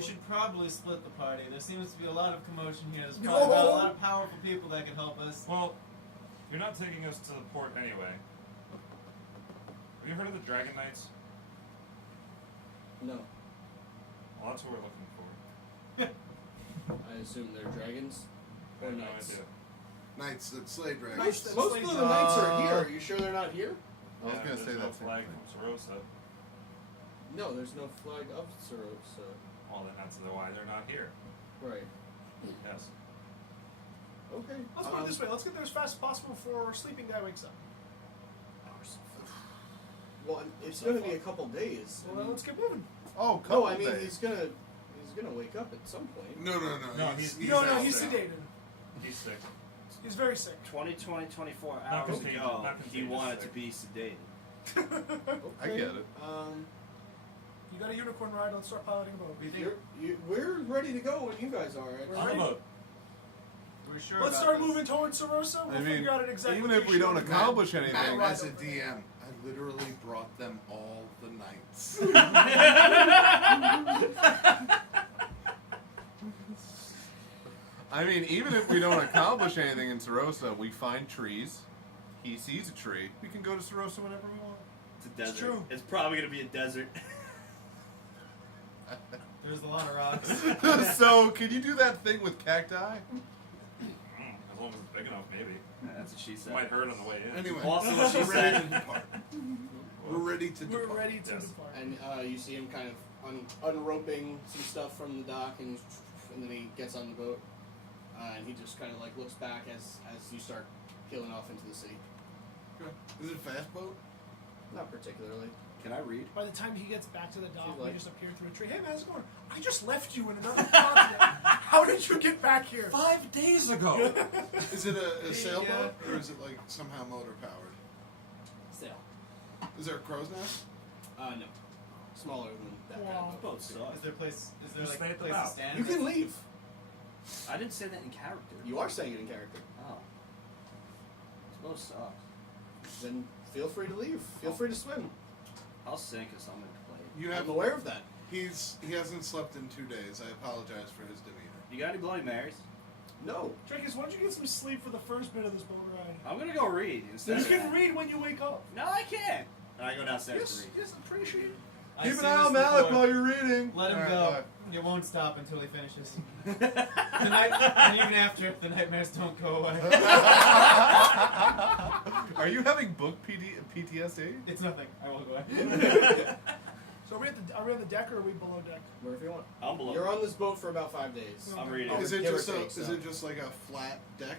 We should probably split the party. There seems to be a lot of commotion here. There's probably a lot of powerful people that can help us. Well, you're not taking us to the port anyway. Have you heard of the Dragon Knights? No. Well, that's what we're looking for. I assume they're dragons I or have no knights. idea. Knights that slay dragons. Most slay of the knights are here. Uh, Are you sure they're not here? I was Yeah, gonna say there's no that same flag thing. from Sarosa. No, there's no flag of Sarosa. Well, then that's why they're not here. Right. Yes. Okay. Let's put it this way. Let's get there as fast as possible before our sleeping guy wakes up. Well, it's going to be a couple days. Well, then let's get moving. Oh, couple No, I mean days. he's gonna wake up at some point. No. No, He's No, out he's there. sedated. He's sick. He's very sick. 24 Not hours contagious, ago, not he contagious wanted to sick. be sedated. Okay. I get it. You got a unicorn ride. Let's start piloting a boat. We think We're ready to go when you guys are. We're On the ready. boat. we're sure. Let's about start this. moving towards Sarosa. We'll I mean, figure out an exact even if we location. don't accomplish Matt, anything, Matt, as a right over. DM, I literally brought them all the knights. I mean, even if we don't accomplish anything in Sarosa, we find trees. He sees a tree. We can go to Sarosa whenever we want. It's a desert. true. It's probably going to be a desert. There's a lot of rocks. So, can you do that thing with cacti? As long as it's big enough, maybe. That's what she It said. might hurt on the way in. Anyway, Also what she we're ready said. to depart. We're ready to We're depart. ready to Yes. depart. And you see him kind of unroping some stuff from the dock, and then he gets on the boat, and he just kind of like looks back as you start peeling off into the sea. Is it a fast boat? Not particularly. Can I read? By the time he gets back to the dock, Seems we like- just appear through a tree. Hey man, how's it going? I just left you in another continent. How did you get back here? 5 days ago! Is it a sailboat, Yeah. or is it like somehow motor powered? Sail. Is there a crow's nest? No. Smaller than that Wow. kind of boat. Boat sucks. Is there place? Is there Just stay like at a the place bow. to stand? You can leave. I didn't say that in character. You are saying it in character. Oh. This boat sucks. Then feel free to leave. Feel free to swim. I'll sink as I'm going to play. You have. I'm aware of that. He hasn't slept in 2 days. I apologize for his demeanor. You got any Bloody Marys? No. Drekas, why don't you get some sleep for the first bit of this boat ride? I'm going to go read instead You of can that. read when you wake up. No, I can't. And I go downstairs to Yes, read. yes, appreciate it. I've Keep an seen eye this on Malok before. while you're reading. Let him All right, go. bye. It won't stop until he finishes. And even after, the nightmares don't go away. Are you having book PTSD? It's nothing. I won't go away. So are we on the deck or are we below deck? Wherever you want. I'm below. You're on this boat for about 5 days. I'm reading. Is it Give or just take, is so. it just like a flat deck?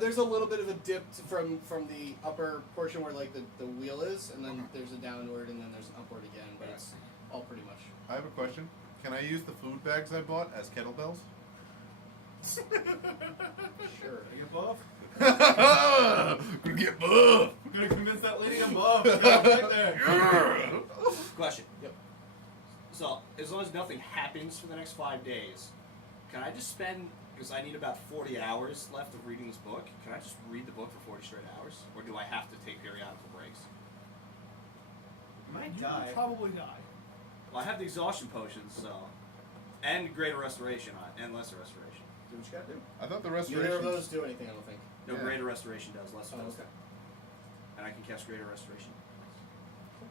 There's a little bit of a dip from the upper portion where like the wheel is, and then there's a downward, and then there's an upward again. But it's all pretty much. I have a question. Can I use the food bags I bought as kettlebells? Sure. Are you buff? Gonna get buff. I'm gonna convince that lady I'm buff. Right there. Question. Yep. So, as long as nothing happens for the next 5 days, can I just spend, because I need about 40 hours left of reading this book, can I just read the book for 40 straight hours? Or do I have to take periodical breaks? You might You die. would probably die. Well, I have the exhaustion potions, so. And greater restoration, and lesser restoration. Do what you gotta do. I thought the Neither of restoration. those do anything, I don't think. No, Yeah. greater restoration does, lesser Oh, does. okay. And I can cast greater restoration. Do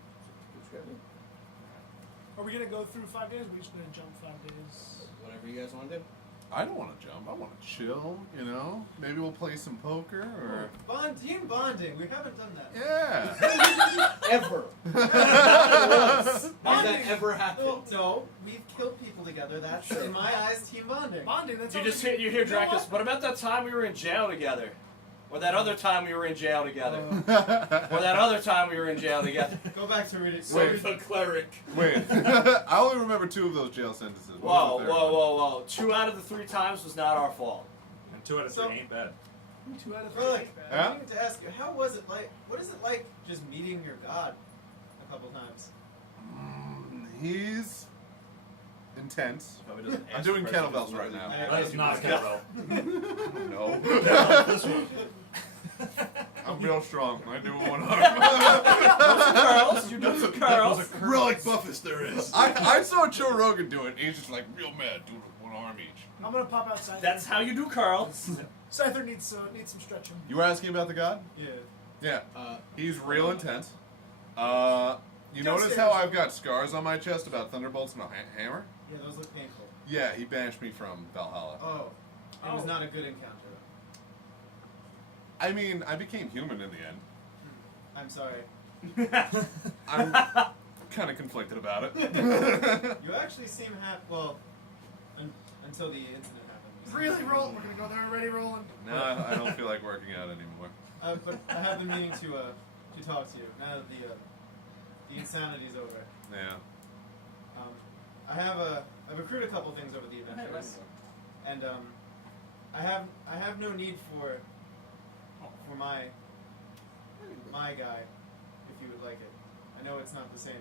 what you gotta do. Are we gonna go through 5 days? Or are we just gonna jump 5 days? Whatever you guys want to do. I don't want to jump. I want to chill. You know, maybe we'll play some poker or. Team bonding. We haven't done that. Yeah. Ever. Has that ever happened? Well, no, we've killed people together. That's in my eyes team bonding. Bonding. That's You just hear, you hear know Drekas, what about that time we were in jail together? Or that other time we were in jail together? Or that other time we were in jail together? Go back to reading. Wait. The cleric. Wait. I only remember 2 of those jail sentences. What was Whoa, the whoa, third? whoa, whoa. 2 out of the 3 times was not our fault. And 2 out of 3 ain't bad. 2 out of 3. Rellik, Yeah? I needed to ask you, how was it like? What is it like just meeting your god a couple times? He's intense. Probably doesn't I'm ask doing the question. kettlebells right now. That is not a kettlebell. No. This one. I'm real strong. I do it 1 arm. Girls, you're doing do curls. Relic buffest there is. I saw Joe Rogan do it. He's just like real mad, doing one arm each. I'm gonna pop outside. That's how you do curls. Scyther needs some stretching. You were asking about the god? Yeah. Yeah. He's real intense. You notice how I've got scars on my chest about thunderbolts and a hammer? Yeah, those look painful. Yeah, he banished me from Valhalla. Oh. It was not a good encounter. I mean, I became human in the end. I'm sorry. I'm kind of conflicted about it. You actually seem happy. Well, until the incident happened. Really, Roland? We're gonna go there already, Roland. No, I don't feel like working out anymore. But I have been meaning to talk to you now that the insanity's over. Yeah. I've accrued a couple things over the adventures, and I have no need for my guy, if you would like it. I know it's not the same.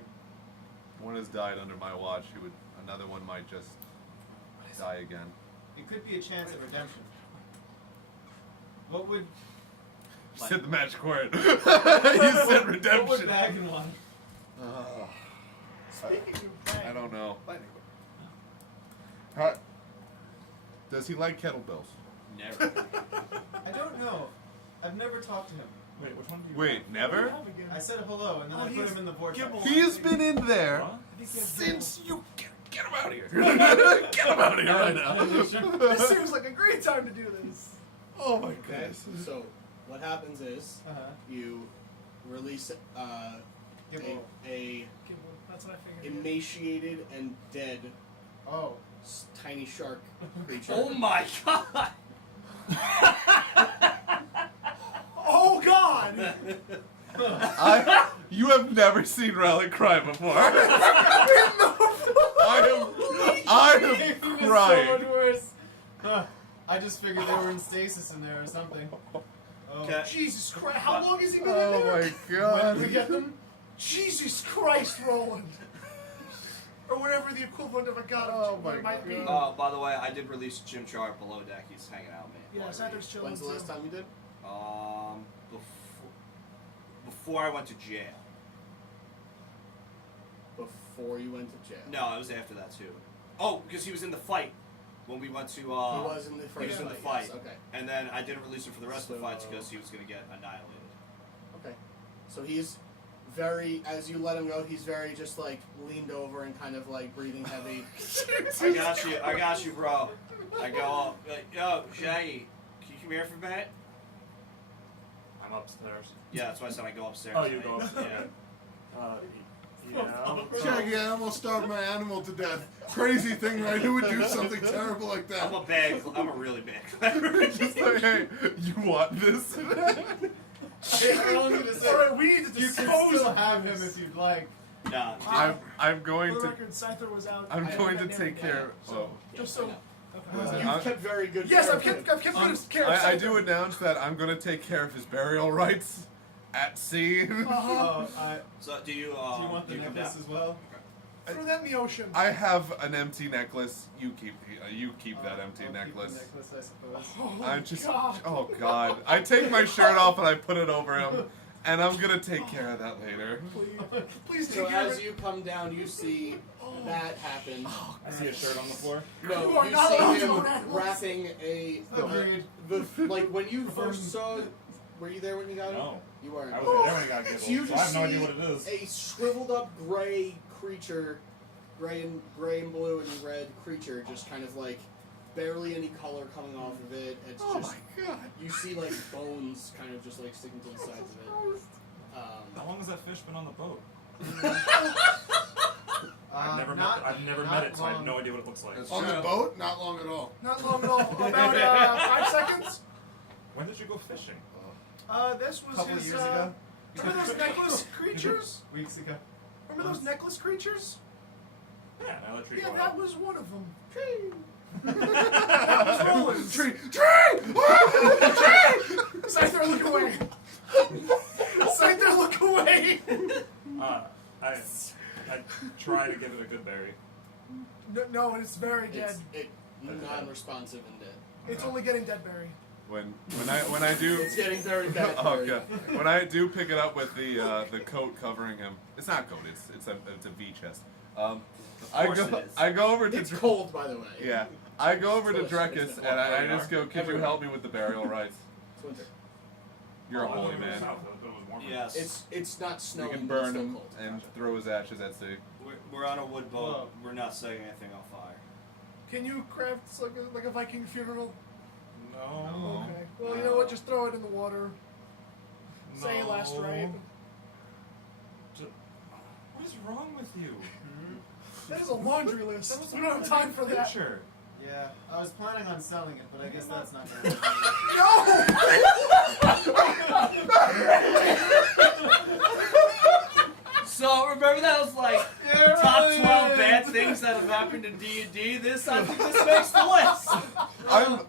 One has died under my watch. Another one might just die again. It could be a chance at redemption. What would You said the magic word. You said redemption. What would Baggin want? Speaking of I Bag, don't know. Lightning. Does he like kettlebells? Never. I don't know. I've never talked to him. Wait, which one do you Wait, what do you never? have again? I said hello, and then Oh, I he put has him in the vortex. Gibble. He's been in there Huh? I think he has since you get him out of here. Get him out of here right now. This seems like a great time to do this. Oh my Okay. goodness. So what happens is you release Gibble. a Gibble. That's what I figured. emaciated and dead Oh. tiny shark creature. Oh my god! Oh God! You have never seen Rellik cry before. I am It's so crying. much worse. I just figured they were in stasis in there or something. Oh. Okay. Jesus Christ! How long has he been in Oh there? my When god. did we get them? Jesus Christ, Roland! Or whatever the equivalent of a god Oh of my might be. God. By the way, I did release Jim Chart below deck. He's hanging out, man. Yeah, Scyther's chilling When's the too. last time you did? Before I went to jail. Before you went to jail. No, it was after that too. Oh, because he was in the fight when we went to. He was in the first he was in the fight. fight. Yes, okay. And then I didn't release him for the rest of the fights So- because he was going to get annihilated. Okay. So he's very, as you let him go, he's very just like leaned over and kind of like breathing heavy. I got you, bro. I go up, like, yo, Shaggy, can you come here for a minute? I'm upstairs. Yeah, that's why I said I go upstairs. Oh, you go upstairs. Yeah. Yeah. Shaggy, I almost starved my animal to death. Crazy thing, right? Who would do something terrible like that? I'm a really bad clever. Just like, hey, you want this? I don't need to say. Alright, we need to You can dispose still of have this. him if you'd like. Nah, I'm going For the to. record, Scyther was out. I'm I going to haven't take named care. him. Oh. Just so. Was it- Okay. You've kept very good Yes, care I've of kept him. good care of I Scyther. do announce that I'm going to take care of his burial rights at sea. Uh-huh. so do you do you want the come necklace down? as well? Throw that in the ocean. I have an empty necklace. You keep that empty I'll necklace. Keep the necklace, I suppose. Oh, I'm just. God. Oh God! I take my shirt off and I put it over him, and I'm gonna take care of that later. Please, please So take care of as it. you come down, you see that happen. I see a shirt on the floor. No, You are you not allowed see to him own animals. wrapping a. Agreed. Like when you first saw, were you there when you got him? No. You weren't. I wasn't there when he got So you giggled, so I just have no idea see what it is. a shriveled up gray creature, gray and blue and red creature, just kind of like barely any color coming off of it. It's Oh just my God! you see like bones kind of just like sticking to the sides of it. How long has that fish been on the boat? Uh, I've never met it, so I have no idea what it looks like. On the boat? Not long at all. Not long at all. About 5 seconds. When did you go fishing? This was Couple his. years ago. Remember those necklace creatures? Weeks ago. Remember those necklace creatures? Yeah, now that tree Yeah, going that up. was one of them. That was Roland's. Tree! Scyther, look away. Scyther, look away. I try to give it a good berry. No, it's very dead. It's non-responsive and dead. It's only getting dead berry. when I do. It's getting very bad. Oh Barry. god! When I do pick it up with the coat covering him, it's not coat. It's a V chest. course it is. I go over to It's cold, by the way. yeah. I go over to It's Drekas been and I warm. just go, "Could you help me with the burial rites? It's winter. You're a Oh, I thought holy it was man. south. I thought it was warmer. Yes. It's not We snowing. can but it's burn still him cold. and throw his ashes at sea." We're on a wood boat. Whoa. We're not setting anything on fire. Can you craft like a Viking funeral? No. Okay. Well, you know what? Just throw it in the water. Say your last right. What is wrong with you? That is a laundry list. We don't have time for that. Picture. Yeah, I was planning on selling it, but I guess that's not going to So remember that was like You're top really 12 bad right. things that have happened in D&D. I think this makes the list.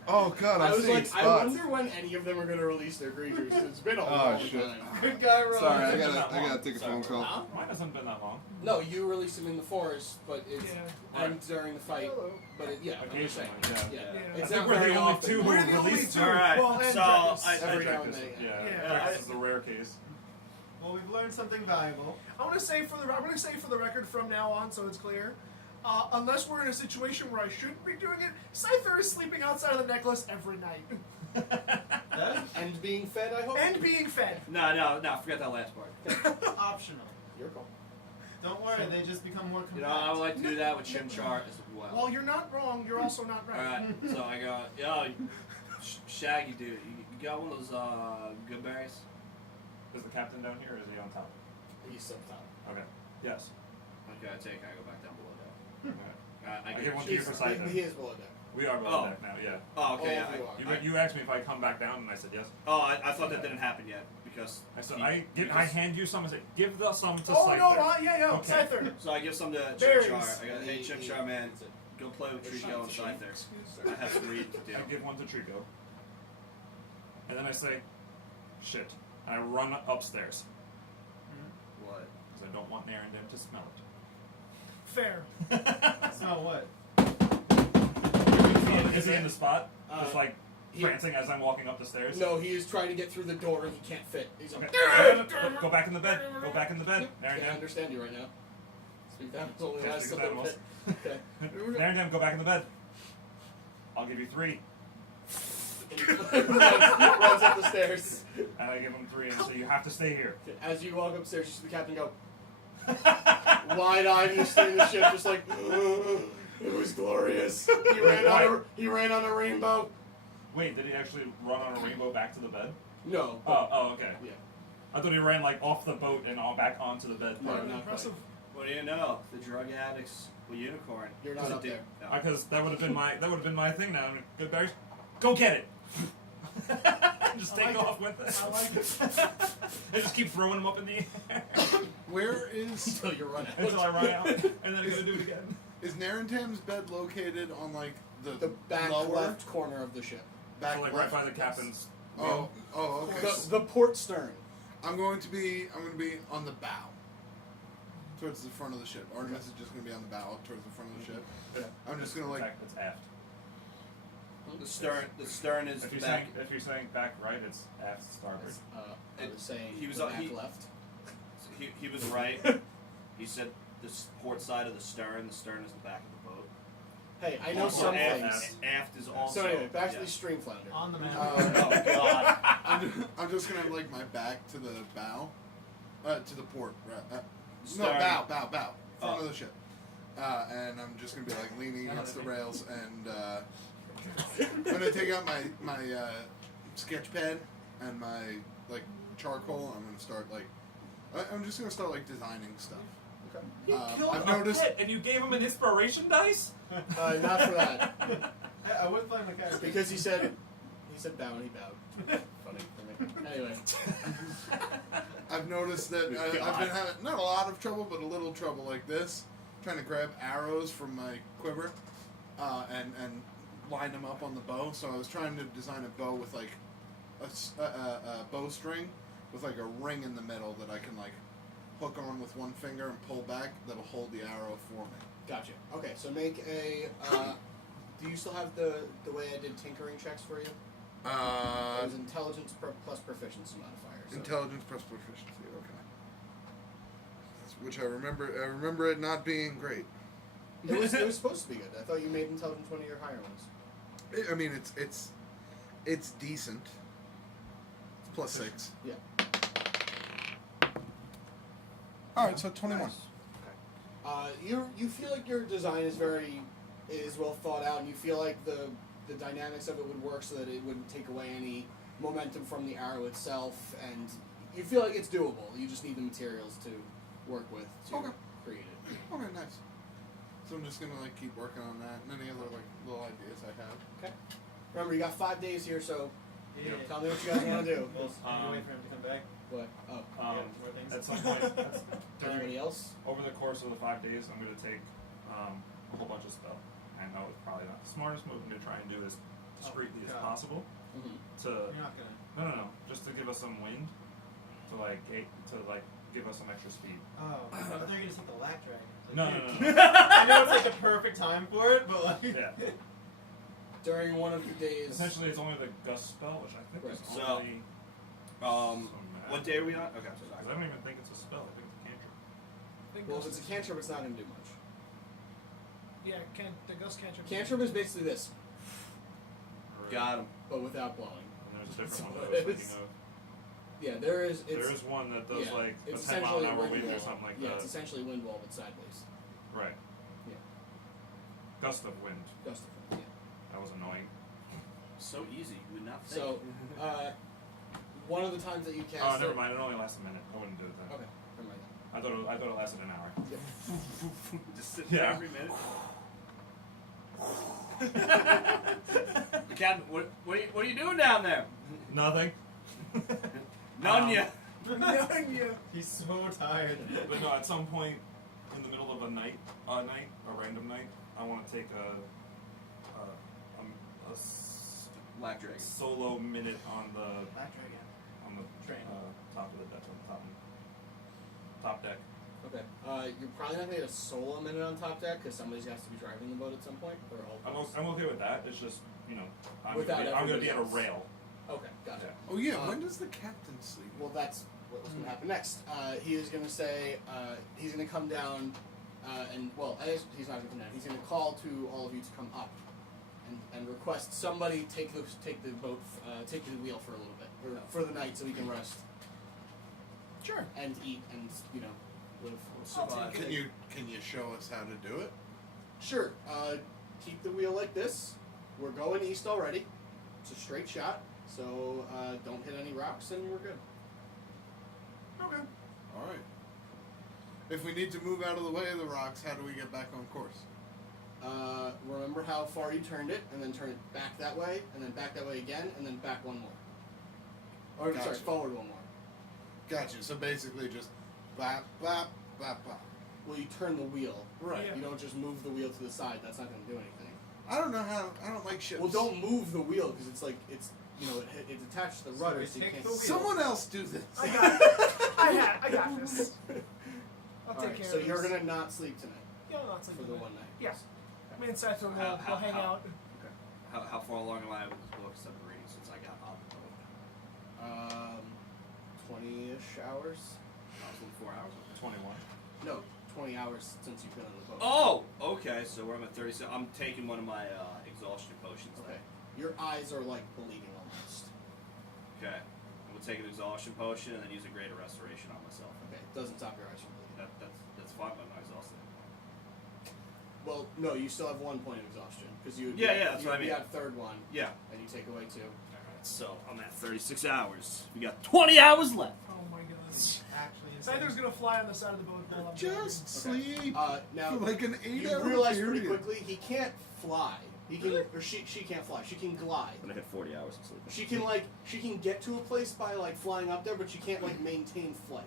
Oh god, I I was see like, I spots. wonder when any of them are going to release their creatures. It's been a Oh, long shit. time. Good guy, Roland. Sorry, I It's been gotta that long. take a Sorry. phone call. Huh? Mine hasn't been that long. No, you released them in the forest, but it's Yeah. and during the fight. Hello. But yeah, I'm just saying. Occasionally, Yeah, Yeah. I it's think not we're very the only often. two who We're the only released two. it. Alright, Well, and so Drekas. Every now Drekas and is- then, yeah, Yeah. Drekas is the rare case. Well, we've learned something valuable. I'm gonna say for the record from now on, so it's clear. Unless we're in a situation where I shouldn't be doing it, Scyther is sleeping outside of the necklace every night That And being fed, I hope. and being fed. No, forget that last part. is optional. Your call. Don't worry, they just become more You compact. know, I would like to do that with Chimchar as well. Well, you're not wrong. You're also not right. Alright, so I go, yo, Shaggy dude, you got one of those good berries? Is the captain down here or is he on top? He's up top. Okay. Yes. Okay, I go back down below Alright. there. I give one to you for Scyther. He is below deck. We are both Oh. deck now, yeah. Oh, okay, All of you yeah. are. You asked me if I come back down and I said yes. I thought that didn't happen yet because I hand you some and say, give the some to Oh Scyther. no! Yeah. Okay. Scyther. So I give some to Berries. Chimchar. I go, hey Chimchar man, go play with Trico and Scyther. I have some reading to do. I give one to Trico. And then I say, shit. And I run upstairs. What? Because I don't want Narendem to smell it. Fair. So what? Is he in the spot? Just like he- prancing as I'm walking up the stairs? No, he is trying to get through the door and he can't fit. He's like, Okay. Go back in the bed. Go back in the bed. I can't Narendem. understand you right now. Speak down. It's only Can't last speak a little with bit. Okay. Narendem, go back in the bed. I'll give you 3. runs up the stairs. And I give him 3 and I say, you have to stay here. As you walk upstairs, you see the captain go wide-eyed and stay in the ship, just like it was glorious. He ran on a rainbow. Wait, did he actually run on a rainbow back to the bed? No. Oh, okay. Yeah. I thought he ran like off the boat and all back onto the bed. No, part. not Impressive. What do you know? The drug addicts with unicorn. You're not up there. No. Because that would have been my thing now. Good berries, go get it. Just take I like off with it. I like it. I just keep throwing them up in the air Where is Until you run out. until I run out, and then I'm gonna do it again. is Narentam's bed located on like The back lower left corner of the ship. back So like left? right by the captain's. Oh, okay. The port stern. I'm going to be on the bow, towards the front of the ship. Artemis is just going to be on the bow, towards the front of the ship. Yeah. I'm just going to In like. fact, it's aft. The stern is If the you're back. saying back right, it's aft starboard. I was saying He was the on- back he- left. He was right. He said the port side of the stern. The stern is the back of the boat. Hey, I know Also some aft, things. aft is also. So anyway, back to yeah. the stream flounder. On the map. Oh God. I'm just going to have like my back to the bow, to the port. No, Stern. bow, front Oh. of the ship. And I'm just going to be like leaning against the rails and I'm going to take out my sketch pad and my like charcoal. I'm going to start like I'm just going to start like designing stuff. He killed I've a noticed- pet, and you gave him an inspiration dice. Not for that. I would play my character. Because he said bow and he bowed. Funny for me. Anyway. I've noticed that I've been having not a lot of trouble, but a little trouble like this, trying to grab arrows from my quiver and line them up on the bow. So I was trying to design a bow with like a bowstring with like a ring in the middle that I can like hook on with one finger and pull back that'll hold the arrow for me. Gotcha. Okay, so make a. Do you still have the way I did tinkering checks for you? It was intelligence plus proficiency modifier. So. Intelligence plus proficiency. Okay. Which I remember. I remember it not being great. It was supposed to be good. I thought you made intelligence one of your higher ones. I mean, it's decent. It's plus 6. Yeah. All right, so 21. Nice. Okay. You feel like your design is well thought out, and you feel like the dynamics of it would work so that it wouldn't take away any momentum from the arrow itself, and you feel like it's doable. You just need the materials to work with to create it. Okay, nice. So I'm just gonna keep working on that and any other little ideas I have. Okay. Remember, you got 5 days here, so Yeah. tell me what you guys want to do. We'll wait for him to come back. What? Oh. More things. At some point, Anybody else? over the course of the 5 days, I'm going to take a whole bunch of spell. I know it's probably not the smartest move to try and do as discreetly as God. possible. Mm-hmm. To You're not gonna. no, just to give us some wind, to give us some extra speed. Oh, I thought you were gonna set the lack dragon. No. I know it's like the perfect time for it, but like. Yeah. During one of the days. Essentially, it's only the gust spell, which I think Right. is So, only. What day are we on? Okay, so I don't even think it's a spell. I think it's a cantrip. I think Well, if Ghost it's a cantrip, it's not going to do much. Yeah, the ghost cantrip. Cantrip is basically this, got him. but without blowing. And there's a different one So that I was it's- thinking of. Yeah, there is. There is one that does yeah, like a it's 10 mile essentially an hour wind wind or wall. something like Yeah, that. it's essentially wind wall, but sideways. Right. Yeah. Gust of wind. Gust of wind. That was annoying. So easy. You would not Yeah. think. So, one of the times that you cast. Oh, never it- mind. It only lasts a minute. I wouldn't do it then. Okay, never mind. I thought it lasted an hour. Just sit Yeah. there every minute. Captain, what are you doing down there? Nothing. None ya. Yeah. He's so tired. But no, at some point in the middle of a random night, I want to take a Black Dragon. solo minute on the Lack dragon. Train. top of the deck, top deck. Okay. You're probably not going to get a solo minute on top deck because somebody has to be driving the boat at some point, or all. I'm okay with that. It's just I'm Without going to be at a everybody else. rail. Okay, gotcha. Yeah. Oh yeah, when does the captain sleep? Well, that's what's going to happen next. He is going to say he's going to come down, and well, he's not going to come down. He's going to call to all of you to come up, and request somebody take the boat, take the wheel for a little bit, or for the night, so he can rest Sure. and eat and live. I'll survive. take it. Can you show us how to do it? Sure. Keep the wheel like this. We're going east already. It's a straight shot, so don't hit any rocks, and we're good. Okay. All right. If we need to move out of the way of the rocks, how do we get back on course? Remember how far you turned it, and then turn it back that way, and then back that way again, and then back one more. Or Gotcha. sorry, forward one more. Gotcha. So basically, just bap bap bap bap. Well, you turn the wheel. Right. Yeah. You don't just move the wheel to the side. That's not going to do anything. I don't know how. I don't like ships. Well, don't move the wheel because it's like it's attached to the So rudder, we so you take can't. the wheel. Someone else do this. I got it. I got this. I'll take Alright, care so of you're this. gonna not sleep tonight Yeah, no, it's like for the one night. Yeah. Me and Seth will How- we'll hang how- out. How far along am I with this book since I've been reading since I got on the boat? 20-ish hours. Approximately 4 hours. 21. No, 20 hours since you've been on the boat. Oh, okay. So we're at 36. I'm taking one of my exhaustion potions. Okay. Your eyes are like bleeding almost. Okay. I'm gonna take an exhaustion potion and then use a greater restoration on myself. Okay, doesn't stop your eyes from bleeding. That's fine, but I'm not exhausted. Well, no, you still have 1 point of exhaustion because you. Yeah, that's what I mean. You got third one, Yeah. and you take away 2. Alright, so I'm at 36 hours. We got 20 hours left. Oh my goodness. Actually, insane. Scyther's gonna fly on the side of the boat while I'm Just Okay. sleep Now for like an 8 you hour realize period. pretty quickly he can't fly. He can, or she can't fly. She can glide. I'm gonna hit 40 hours of sleep. She can get to a place by like flying up there, but she can't like maintain flight.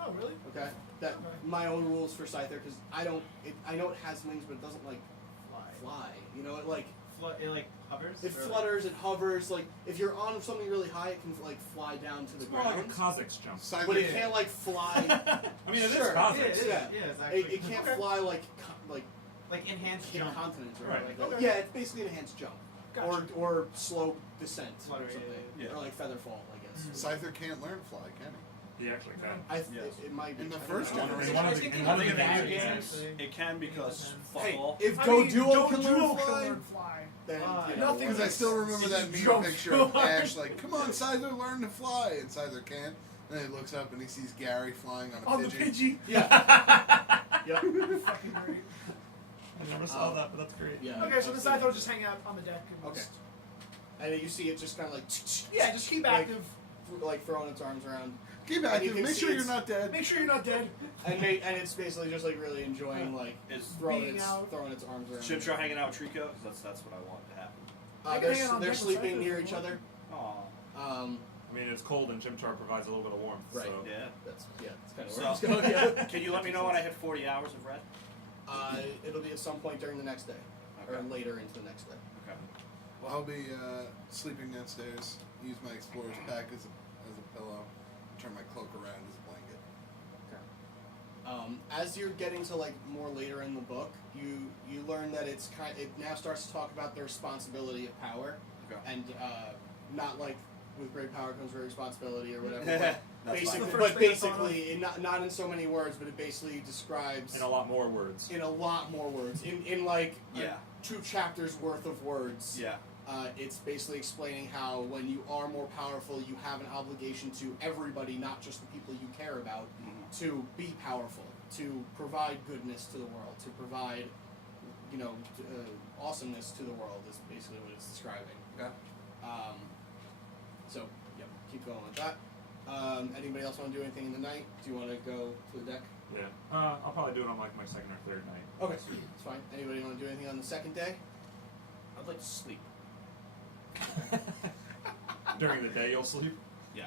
Oh really? Okay, that Okay. my own rules for Scyther because I know it has wings, but it doesn't like fly. You know, it like It like hovers. it or, like- flutters, it hovers. Like if you're on something really high, it can like fly down to the It's more like a ground. Kazakh's jump. Scyther But it can't- can't like fly. I mean, it is Sure. Yeah, Kazakh's. it is. Yeah. Yeah, it's actually. It can't Okay. fly like Like enhanced jump. continents or Right. like that. Okay. Yeah, it's basically an enhanced jump. Gotcha. or slow descent or Flutter, something, yeah. or like feather fall, I guess. Scyther can't learn fly, can he? He actually can. It might be In the I don't first know. generation. One of I the- think in in one of the the video games, games, actually. It can because fuck Hey, all. if I Go mean, Duo can Duo learn can fly, learn fly. then Fly. you know, Nothing Because I still remember It's that meme so picture of hard. Ash like, "Come on, Scyther, learn to fly," and Scyther can't. And then he looks up and he sees Gary flying on a On the pigeon. Pidgey. yeah, yep, Fucking great. I never saw that, but that's great. yeah. Okay, so the Scyther will just hang out on the deck. And Okay. just- And you see it just kind of like Yeah, just keep like, active. like throwing its arms around, Keep And you active. can Make see sure you're it's- not dead. Make sure you're not dead. and it's basically just like really enjoying like Is Being out. throwing its arms around. Chipshire hanging out with Trico? Because that's what I want to happen. They can They're hang out on they're different sleeping Scythers near if each you want. other. Aw. I mean, it's cold and Chimchar provides a little bit of warmth. Right. So. Yeah. That's it's kind of So- where it's going. Yeah. Can you let me know when I hit 40 hours of red? It'll be at some point during the next day, or Okay. later into the next day. Okay. Well, I'll be sleeping downstairs. Use my explorer's pack as a pillow. Turn my cloak around as a blanket. As you're getting to like more later in the book, you learn that it now starts to talk about the responsibility of power, Okay. and not like with great power comes great responsibility or whatever. That's but basically, fine. but The first thing I thought basically, not in so many words, but it basically describes In a lot more words. in a lot more words, in like Yeah. 2 chapters worth of words. Yeah. It's basically explaining how when you are more powerful, you have an obligation to everybody, not just the people you care about, Mhm. to be powerful, to provide goodness to the world, to provide, awesomeness to the world is basically what it's describing. Okay. So, yep, keep going with that. Anybody else want to do anything in the night? Do you want to go to the deck? Yeah. I'll probably do it on like my second or third night. Okay, it's fine. Anybody want to do anything on the second day? I'd like to sleep. During the day, you'll sleep. Yeah.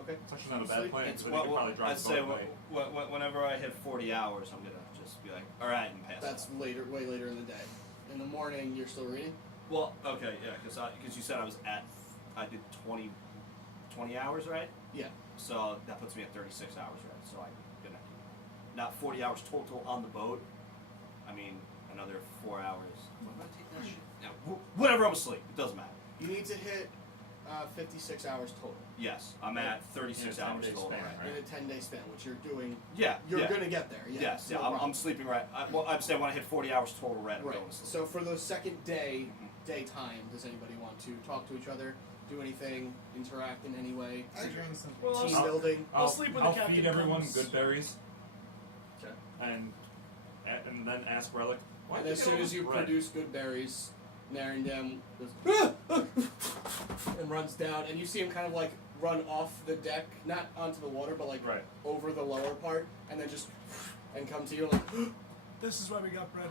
Okay. It's actually not a bad Sleep. plan. It's So you can probably drive I'd say the boat at night. whenever I hit 40 hours, I'm gonna just be like, all right, and pass. That's out. later, way later in the day. In the morning, you're still reading? Well, okay, yeah, because you said I did 20 hours, right? Yeah. So that puts me at 36 hours, right? So I'm gonna not 40 hours total on the boat. I mean another 4 hours. I'm gonna take that shit. Yeah, whatever. I'm asleep. It doesn't matter. You need to hit 56 hours total Yes, I'm at 36 In a hours 10-day total. span, Right? in a 10-day span, which you're doing. Yeah. You're yeah. gonna get there. Yeah. Yes, yeah. no I'm problem. sleeping right. I'm saying when I hit 40 hours total red, I'm Right. going to sleep. So for the second day, Mhm. daytime, does anybody want to talk to each other, do anything, interact in any way, Well, team I'll, building? I'll sleep when the I'll captain feed everyone comes. good berries. Okay. And then ask Rellik. Why And did as you soon get all as this you bread? produce good berries, Narendam goes and runs down, and you see him kind of like run off the deck, not onto the water, but like Right. over the lower part, and then just and come to you like, This is why we got bread.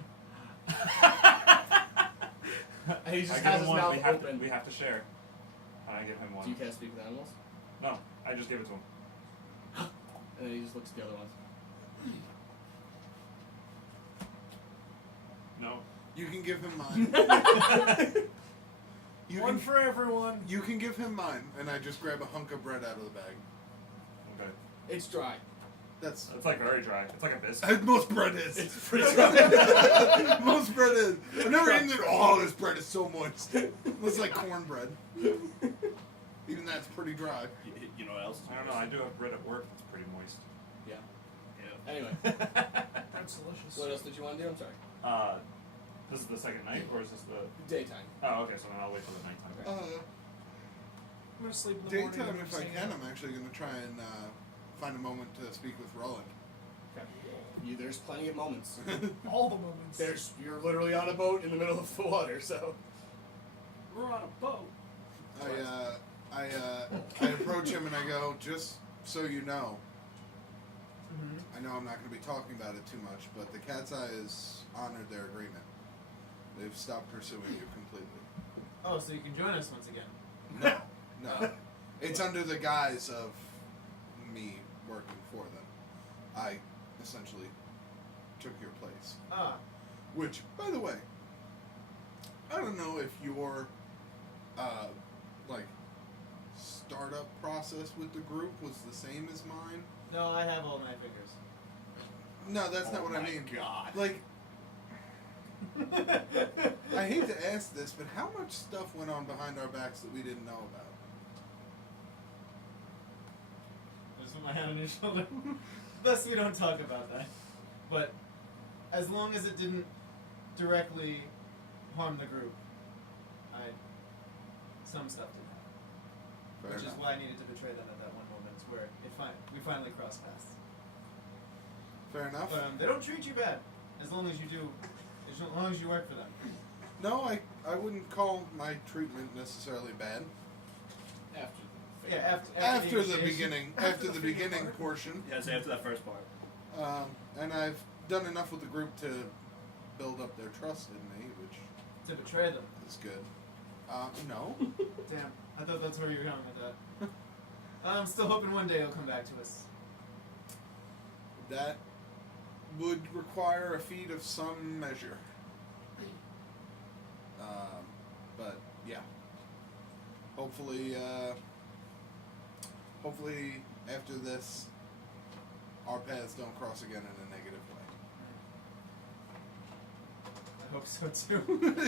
and he just I give has him his one. mouth We have open. to share. And I give him one. Do you can't speak with animals? No, I just gave it to him. And then he just looks at the other ones. No. You can give him mine. One for everyone. You can give him mine, and I just grab a hunk of bread out of the bag. Okay. It's dry. That's It's like very dry. It's like a biscuit. most bread is. It's pretty dry. Most bread is. I've never eaten it. Oh, this bread is so moist. It's like cornbread. Even that's pretty dry. You know what else? Is I don't know. I do have bread at work. It's pretty moist. Yeah. Yeah. Anyway, That's delicious. what else did you want to do? I'm sorry. This is the second night, or is this the? Daytime. Oh, okay. So then I'll wait till the nighttime. I'm gonna sleep in the morning. Daytime, and if I hang can, out. I'm actually going to try and find a moment to speak with Ruland. There's plenty of moments. All the moments. You're literally on a boat in the middle of the water, so. We're on a boat. I approach him and I go, just so you know, Mm-hmm. I know I'm not going to be talking about it too much, but the Cat's Eye has honored their agreement. They've stopped pursuing you completely. Oh, so you can join us once again. No. It's under the guise of me working for them. I essentially took your place. Ah, Which, by the way, I don't know if your startup process with the group was the same as mine. no, I have all my fingers. No, that's not what I mean. God. Like, I hate to ask this, but how much stuff went on behind our backs that we didn't know about? Just put my hand on your shoulder. Thus, we don't talk about that. But as long as it didn't directly harm the group, some stuff did happen. Fair Which enough. is why I needed to betray them at that one moment, where we finally crossed paths. Fair enough. But they don't treat you bad, as long as you do, as long as you work for them. No, I wouldn't call my treatment necessarily bad. After the beginning, after the beginning portion. Yes, after that first part. And I've done enough with the group to build up their trust in me, which To betray them. is good. No. Damn, I thought that's where you were going with that. I'm still hoping one day you'll come back to us. That would require a feat of some measure. But yeah. Hopefully after this, our paths don't cross again in a negative way. I hope so too.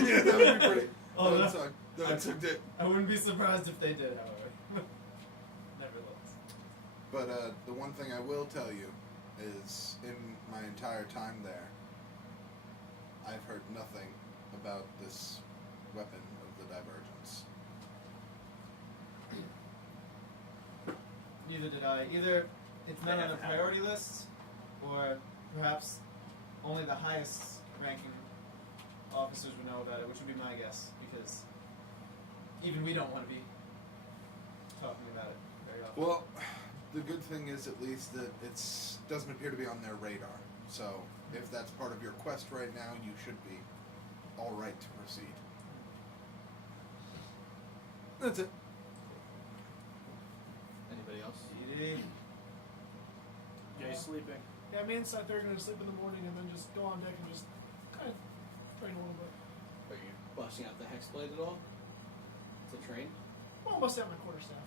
Yeah, that would be pretty. Oh, that would suck dick. I wouldn't be surprised if they did, however. Nevertheless. But the one thing I will tell you is, in my entire time there, I've heard nothing about this weapon of the Divergence. Neither did I. Either it's not on the priority list, or perhaps only the highest ranking officers would know about it, which would be my guess, because even we don't want to be talking about it very often. Well, the good thing is at least that it doesn't appear to be on their radar. So if that's part of your quest right now, you should be all right to proceed. That's it. Anybody else? Jay's sleeping. Yeah, me and Seth are gonna sleep in the morning and then just go on deck and just kind of train a little bit. Are you busting out the hexblade at all? To train? Well, I must have my quarterstaff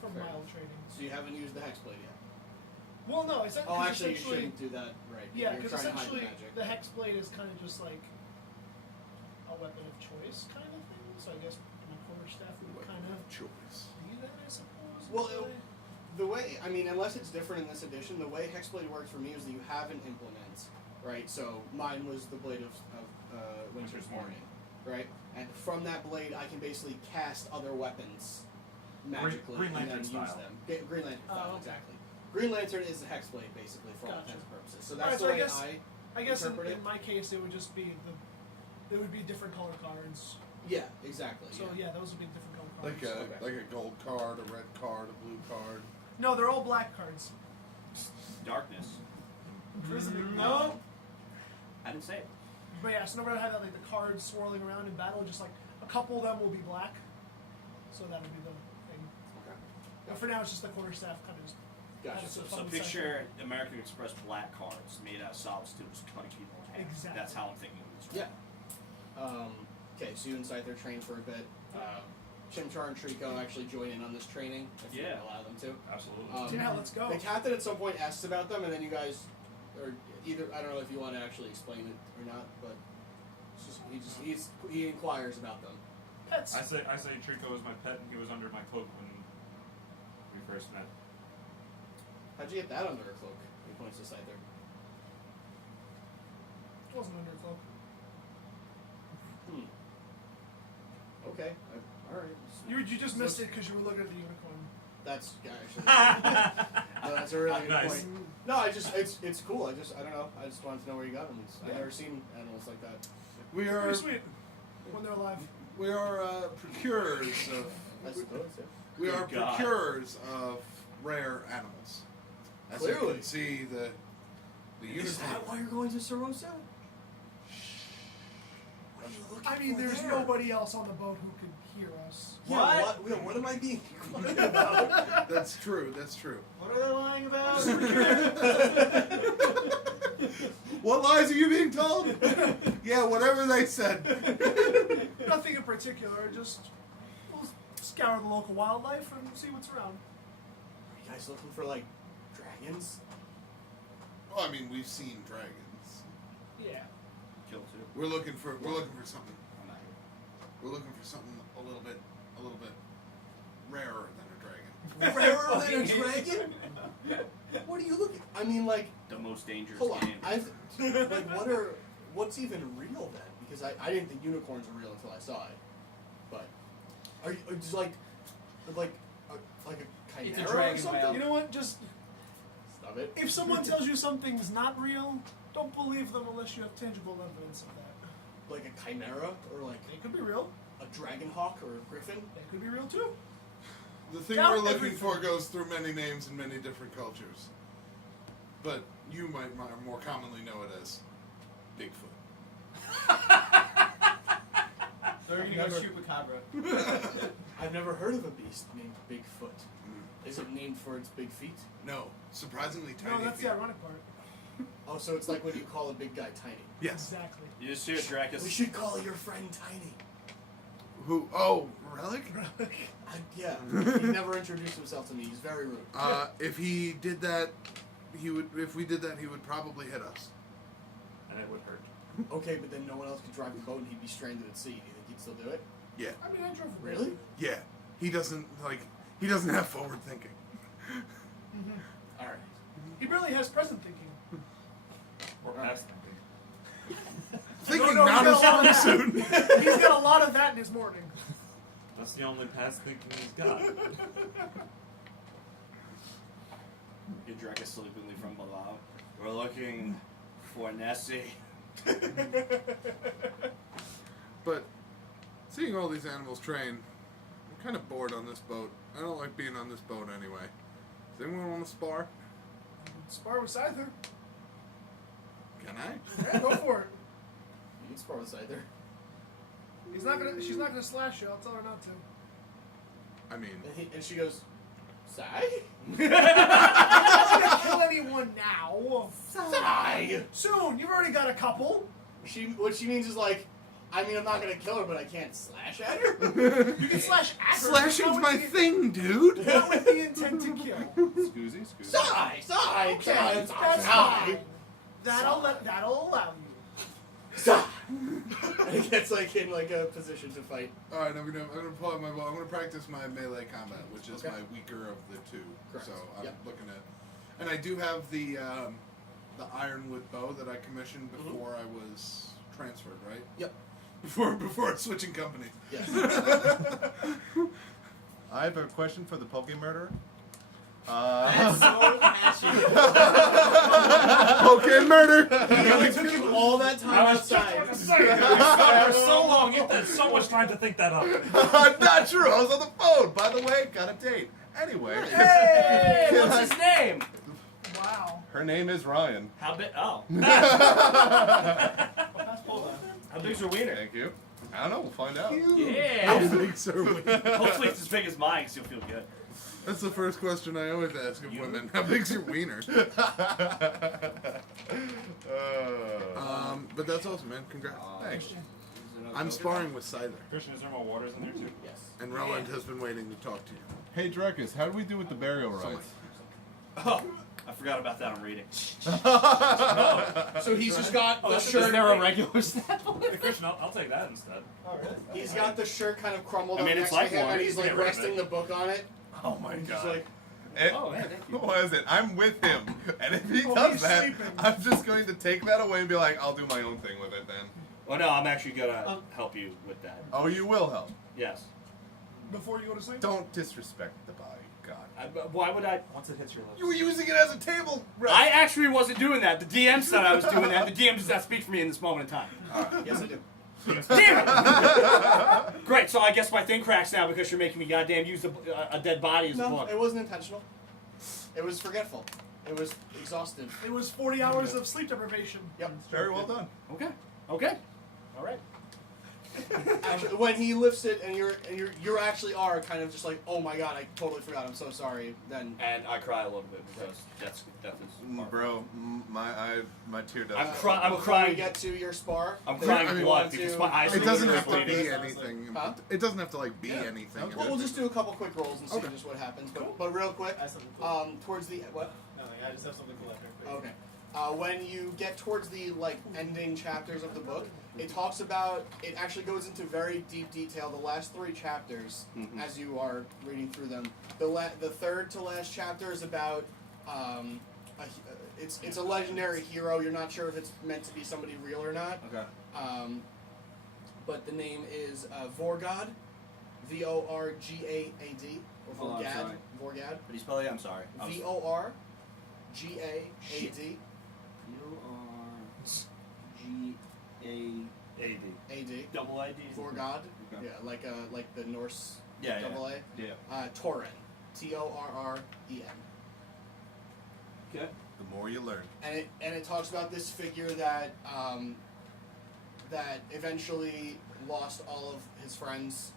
from Fair my enough. old training. So you haven't used the hexblade yet? Well, no, it's Oh, actually, you essentially, shouldn't do that. Right. yeah, You're because trying to hide the essentially magic. the hexblade is kind of just like a weapon of choice kind of thing. So I guess my quarterstaff would Weapon kind of of choice. be that, I suppose. Well, in a way. the way, I mean, unless it's different in this edition, the way hexblade works for me is that you have an implement, right? So mine was the blade of Winter's Morning, right? And from that blade, I can basically cast other weapons magically Green and then Lantern use style. them. Green Lantern style, Oh, okay. exactly. Green Lantern is a hexblade, basically, for all Gotcha. intents and purposes. So Alright, that's so the I way guess- I guess in interpret it. my case, it would just be it would be different color cards. Yeah, exactly. So yeah, those would be different color cards. Like a gold card, a red card, a blue card. No, they're all black cards. Darkness. Imprisoning. No. I didn't say it. But yeah, so no matter how that like the cards swirling around in battle, just like a couple of them will be black. So that would be the thing. Okay. But for now, it's just the quarterstaff kind of just. Gotcha. So, Fun picture American Express black cards made out of solid steel, just cutting people in half. Exactly. That's how I'm thinking of this. Yeah. Okay, so you and Scyther train for a bit. Chimchar and Trico actually join in on this training if you Yeah. allow them to. Absolutely. Yeah, let's go. The captain at some point asks about them, and then you guys, or either I don't know if you want to actually explain it or not, but it's just he inquires about them. Pets. I say Trico was my pet and he was under my cloak when we first met. How'd you get that under a cloak? He points to Scyther. It wasn't under a cloak. Okay, all right. You just missed it because you were looking at the unicorn. That's actually. No, that's a really good Nice. point. No, it's cool. I don't know. I just wanted to know where you got them. I've never seen animals like that. We are Pretty sweet when they're alive. we are procurers of I suppose. Yeah. we are Good God. procurers of rare animals. As you Clearly. can see, the Is unicorn. that why you're going to Sarosa? What are you looking I mean, for there's there? nobody else on the boat who could hear us. Yeah, what am I being quiet about? That's true. That's true. What are they lying about? What lies are you being told? Yeah, whatever they said. Nothing in particular. Just we'll scour the local wildlife and see what's around. Are you guys looking for like dragons? Well, I mean, we've seen dragons. Yeah. Kill two. We're looking for something. I'm not here. We're looking for something a little bit rarer than a dragon. Rarer than a dragon? What are you looking? I mean, like, The most dangerous hold on. game. Like, what's even real then? Because I didn't think unicorns were real until I saw it. But are you just like a chimera It's a or dragon something? whale. You know what? Just Stop it. if someone tells you something's not real, don't believe them unless you have tangible evidence of that. Like a chimera or like It could be real. a dragon hawk or a griffin? It could be real too. The thing Doubt we're looking everything. for goes through many names in many different cultures. But you might more commonly know it as Bigfoot. So we're gonna Never- go chupacabra. I've never heard of a beast named Bigfoot. Is it named for its big feet? No, surprisingly tiny. No, that's feet. the ironic part. Oh, so it's like when you call a big guy tiny. Yes. Exactly. You just hear Drekas. We should call your friend Tiny. Who? Oh, Rellik? Yeah, he never introduced himself to me. He's very rude. If he did that, he would. If we did that, he would probably hit us. And it would hurt. Okay, but then no one else could drive the boat and he'd be stranded at sea. Do you think he'd still do it? Yeah. I mean, I drove a Really? Yeah. He doesn't He doesn't have forward thinking. All right. He really has present thinking. Or past thinking. Thinking No, not he's as got a lot long of soon. that. He's got a lot of that in his morning. That's the only past thinking he's got. You Drekas sleepingly from below. We're looking for Nessie. But seeing all these animals train, I'm kind of bored on this boat. I don't like being on this boat anyway. Does anyone want to spar? Spar with Scyther. Can I? Yeah, go for it. You can spar with Scyther. She's not gonna slash you. I'll tell her not to. I mean, And she goes, Sigh? I'm not gonna kill anyone now. Sigh! Soon. You've already got a couple. What she means is like, I mean, I'm not gonna kill her, but I can't slash at her. You can slash at her. slashing's not my with the- thing, dude. Not with the intent to kill. Scoozy. Sigh! Sigh! Okay, Sigh! that's Sigh! fine. That'll allow you. Sigh! And he gets like in like a position to fight. All right, I'm gonna pull out my bow. I'm gonna practice my melee combat, which is Okay. my weaker of the two. Correct. So I'm Yep. looking at, and I do have the ironwood bow that I commissioned before I was transferred, right? Yep. Before switching companies. Yes. I have a question for the Poke Murderer. That's so catchy. Okay, murder. It took him all that time outside. For so long, you had so much time to think that up. Not true. I was on the phone. By the way, got a date. Anyway, Hey, Can what's I- his name? Wow. her name is Ryan. How big? Oh. Hold on. How big's your wiener? Thank you. I don't know. We'll find out. Yeah. Big servant. Hopefully it's as big as mine, because you'll feel good. That's the first question I always ask of women. How big's your wiener? But that's awesome, man. Congrats. Thanks. I'm sparring with Scyther, Christian, is there more waters in there too? Yes. and Ruland has been waiting to talk to you. Hey, Drekas, how do we do with the burial rites? Oh, I forgot about that. I'm reading. So he's just got the Is shirt. there a regular step? Hey, Christian, I'll take that instead. Oh, really? He's got the shirt kind of crumbled I mean, up it's next like to him, one. and he's like Get rid of resting it. the book on it. Oh my He's god. like, Oh, hey, thank you. What is it? I'm with him. And if he Oh, does he's that, sleeping. I'm just going to take that away and be like, I'll do my own thing with it then. Well, no, I'm actually gonna help you with that. Oh, you will help. Yes. Before you go to sleep. Don't disrespect the body. God. Why would I? Once it hits your lips. You were using it as a table. I actually wasn't doing that. The DM said I was doing that. The DM does not speak for me in this moment in time. yes, I do. Damn it! Great. So I guess my thing cracks now because you're making me goddamn use a dead body as a No, book. it wasn't intentional. It was forgetful. It was exhausted. It was 40 hours of sleep deprivation. Yep. Very well done. Okay. Okay. All right. Actually, when he lifts it and you actually are kind of just like, oh my god, I totally forgot. I'm so sorry. Then And I cry a little bit because death is. Bro, my tear does. I'm before we crying. get to your spar. I'm then crying we blood want because to- my eyes. It are doesn't literally have to be bleeding. anything. Huh? It doesn't have to like be Yeah. anything. Okay. Well, we'll just do a couple quick rolls and see Okay. just what happens. But real quick, I have something cool. towards the what? Nothing. I just have something cool after. Okay. when you get towards the ending chapters of the book, it talks about. It actually goes into very deep detail. The last 3 chapters, as you are reading through them, the third to last chapter is about. It's a legendary hero. You're not sure if it's meant to be somebody real or not. Okay. But the name is Vorgad, Vorgad, or Hold on, Vorgad. sorry. Vorgad. How do you spell it? I'm sorry. Vorgad. U-R-G-A-A-D. AD. Double I-D? Vorgad. Okay. Yeah, like the Norse Yeah, double A. Yeah. Torren. Torren. Okay. The more you learn. And it talks about this figure that that eventually lost all of his friends,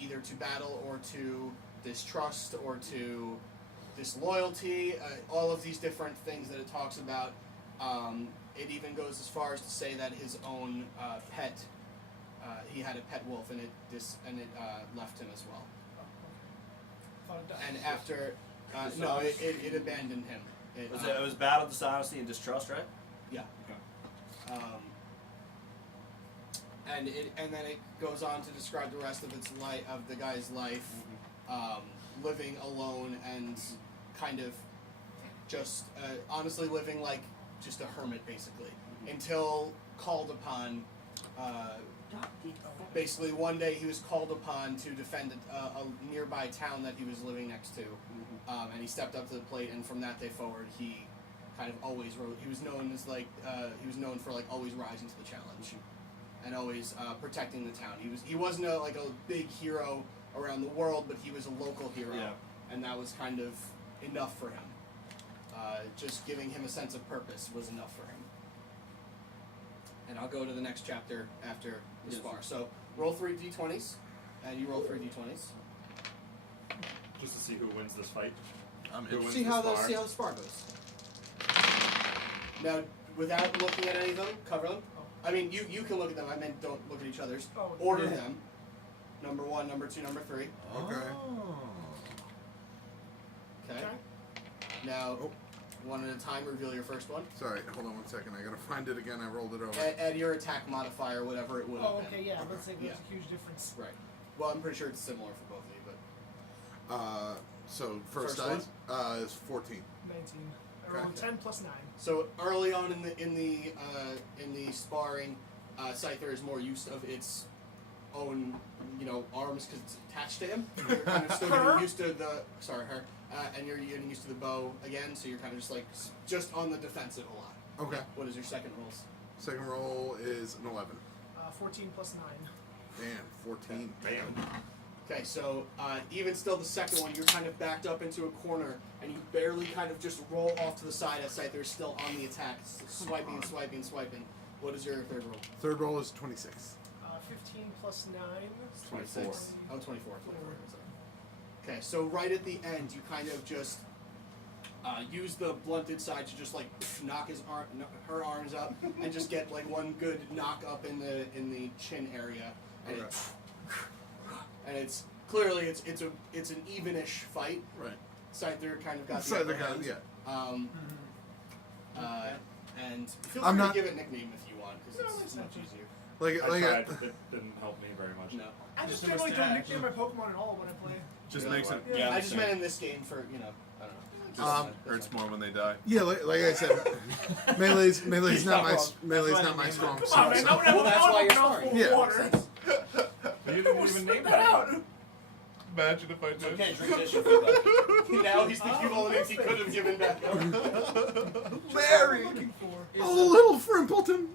either to battle or to distrust or to disloyalty. All of these different things that it talks about. It even goes as far as to say that his own pet, he had a pet wolf, and it left him as well. Thought it died. And after, no, it abandoned him. It was battle, dishonesty, and distrust, right? Yeah. Okay. And then it goes on to describe the rest of the guy's life, living alone and kind of just honestly living like just a hermit basically until called upon. Basically, one day he was called upon to defend a nearby town that he was living next to, and he stepped up to the plate. And from that day forward, he kind of always rose. He was known as he was known for always rising to the challenge, and always protecting the town. He wasn't a big hero around the world, but he was a local hero, and that was kind of enough for him. Just giving him a sense of purpose was enough for him. And I'll go to the next chapter after the spar. So roll 3 d20s, and you roll 3 d20s. Just to see who wins this fight. Who See how the spar goes. Now, without looking at any of them, cover them. I mean, you can look at them. I meant don't look at each other's. Oh, Order them. Number 1, number 2, number 3. Okay. Okay. Now, one at a time. Reveal your first one. Sorry, hold on 1 second. I gotta find it again. I rolled it over. Add your attack modifier, whatever it would have Oh, been. okay, yeah. Let's say there's a huge difference. Right. Well, I'm pretty sure it's similar for both of you, but So first First dice is 14. 19. I Okay. rolled 10 plus 9. so early on in the sparring, Scyther is more used of its own arms because it's attached to him. You're kind of still getting used to her, and you're getting used to the bow again. So you're kind of just on the defensive a lot. Okay. What is your second rolls? Second roll is an 11. 14 plus 9. Damn, 14. Bam. Okay, so even still, the second one, you're kind of backed up into a corner, and you barely kind of just roll off to the side as Scyther is still on the attack, swiping. What is your third roll? Third roll is 26. 15 plus 9. 24. Oh, 24. Okay, so right at the end, you kind of just use the blunted side to just knock her arms up, and just get one good knock up in the chin area, and and it's clearly it's an evenish fight. Right. Scyther kind of got the Scyther upper got hand. And feel I'm free not- to give it a nickname if you want, because No, it's it's much not. easier. I tried. It didn't help me very much. No, I just Just generally a don't mustache. nickname my Pokemon at all when I play. Just Yeah, makes it Yeah. I just meant in this game for I don't know. hurts more when they die. Yeah, like I said, melee's not my strong Come on, man. suit. No one ever Well, that's why you're mouthful sorry. of Yeah. water. You didn't even Spit name that that. out. Imagine if I did. Okay, drink this. You'll feel better. Now he's thinking of all the names he could have given back. Larry. Looking for. Oh, little Frimpleton.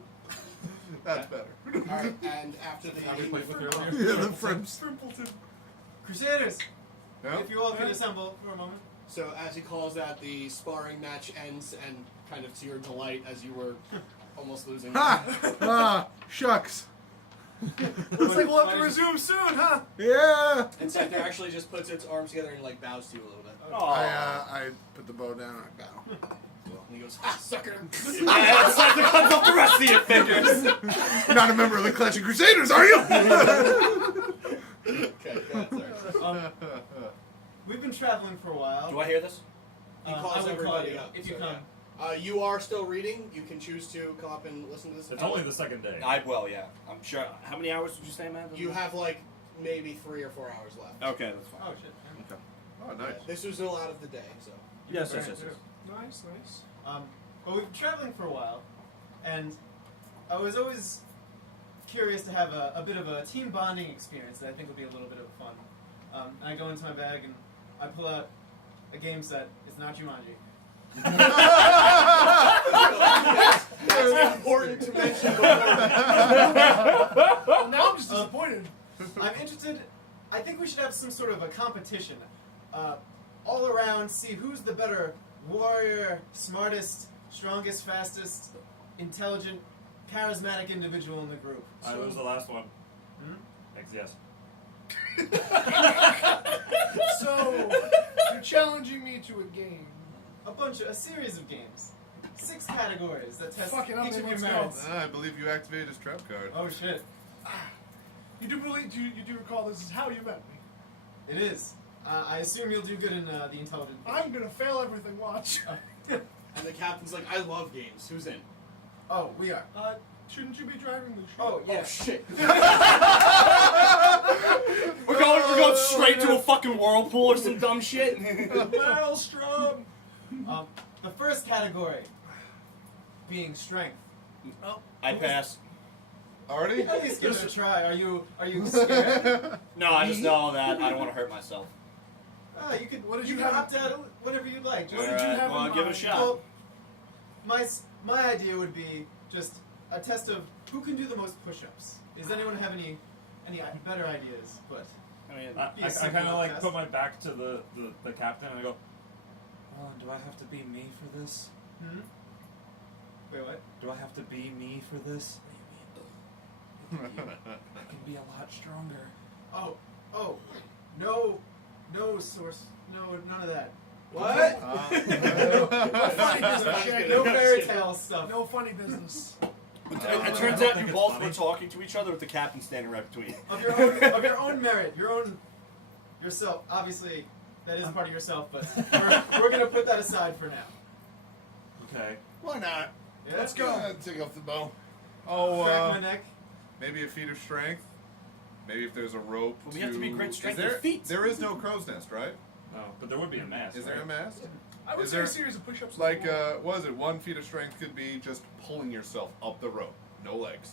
That's better. Alright, and after the How we played with earlier? Yeah, the Frimps. Frimpleton. Crusaders, Yeah. if you all could assemble for a moment. So as he calls that, the sparring match ends, and kind of to your delight, as you were almost losing. Shucks. Looks like we'll have to resume soon, huh? Yeah. And Scyther actually just puts its arms together and bows to you a little bit. I put the bow down and I bow. And he goes, "Ha, sucker!" And Scyther cuts off the rest of your fingers. Not a member of the Clutching Crusaders, are you? Okay, go ahead, sorry. We've been traveling for a while. Do I hear this? He calls I will call everybody you up, if you so, come. You are still reading. You can choose to come up and listen to this. It's only the second day. I will, yeah. I'm sure. How many hours did you say, man? You have like maybe 3 or 4 hours left. Okay, that's fine. Oh shit. Okay. Oh, nice. This was still out of the day, so. Yes. Nice. Well, we've been traveling for a while, and I was always curious to have a bit of a team bonding experience that I think will be a little bit of fun. And I go into my bag and I pull out a game set. It's not Jumanji. That's important to mention before. Well, now I'm just disappointed. I'm interested. I think we should have some sort of a competition, all around. See who's the better warrior, smartest, strongest, fastest, intelligent, charismatic individual in the group. I was the last one. Hmm? Thanks, yes. So, you're challenging me to a game. A series of games, 6 categories that test Fuck it, I'm each in, of your let's go. merits. I believe you activated his trap card. Oh shit! You do recall this is how you met me. It is. I assume you'll do good in the intelligent. I'm gonna fail everything. Watch. And the captain's like, I love games. Who's in? Oh, we are. Shouldn't you be driving the ship? Oh yeah. Oh, shit. We're going straight to a fucking whirlpool or some dumb shit. Maelstrom. The first category being strength. I pass. Already? At least give it a try. Are you scared? No, I just know that I don't want to hurt myself. You could. What did you you can have- opt out whatever you'd like. What did you have well, in give it a mind? shot. Well, my idea would be just a test of who can do the most push-ups. Does anyone have any better ideas? But I mean, Be a I simple kind of like test. put my back to the captain and I go, oh, do I have to be me for this? wait, what? Do I have to be me for this? I can be a lot stronger. Oh, no source, none of that. What? No funny business, Shaggy. No fairy tale stuff. No funny business. it I turns don't out think you it's both funny. were talking to each other with the captain standing right between. Of your own merit, yourself. Obviously, that is part of yourself, but we're gonna put that aside for now. Okay. Why not? Yeah? Let's go. Take off the bow. Crack my neck. Maybe a feat of strength. Maybe if there's a rope. Well, we have to be great strength Is there, of feet. There is no crow's nest, right? No, but there would be a mask. Is there a right? mast? I would Is say there- a series of push-ups. Like, what is it? 1 feat of strength could be just pulling yourself up the rope. No legs.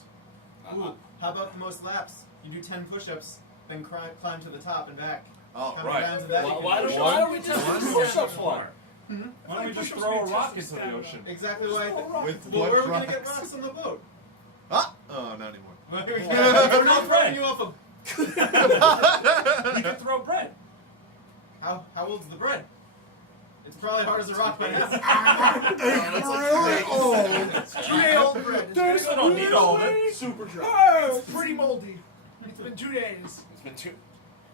Ooh, how about the most laps? You do 10 push-ups, then climb to the top and back. Oh, Coming right. down to that. Why don't we just do push-ups for? Why don't we just Push-ups throw a be rock just into the stand ocean? Exactly what I think. With Well, what where are we gonna rocks? get rocks on the boat? Ah! Oh, not anymore. We're not throwing you off a. You can throw bread. How old's the bread? It's probably hard as a rock by now. Really old. It's 2-day-old bread. It's I don't need all of it. Super dry. It's pretty moldy. It's been 2 days. It's been two.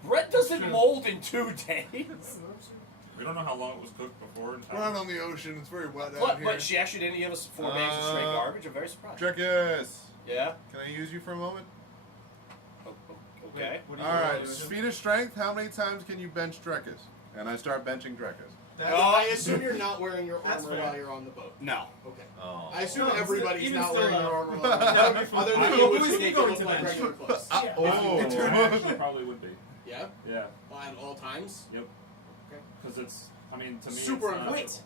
Bread doesn't mold in 2 days. We don't know how long it was cooked before. We're out on the ocean. It's very wet out But here. she actually didn't give us 4 bags of straight garbage. I'm very surprised. Drekas! Yeah. Can I use you for a moment? Okay. What do you Alright, do? feat of strength, how many times can you bench Drekas? And I start benching Drekas. I assume you're not wearing your That's armor fair. while you're on the boat. No. Okay. Oh. I assume No, everybody's even not still, wearing though. your armor. That would be fun. Other than Who you, is which he make it going look to like bench? regular clothes. Yeah. Oh. Actually, probably would be. Yeah? Yeah. At all times? Yep. Okay. Because it's, I mean, to me, Super it's not, Wait.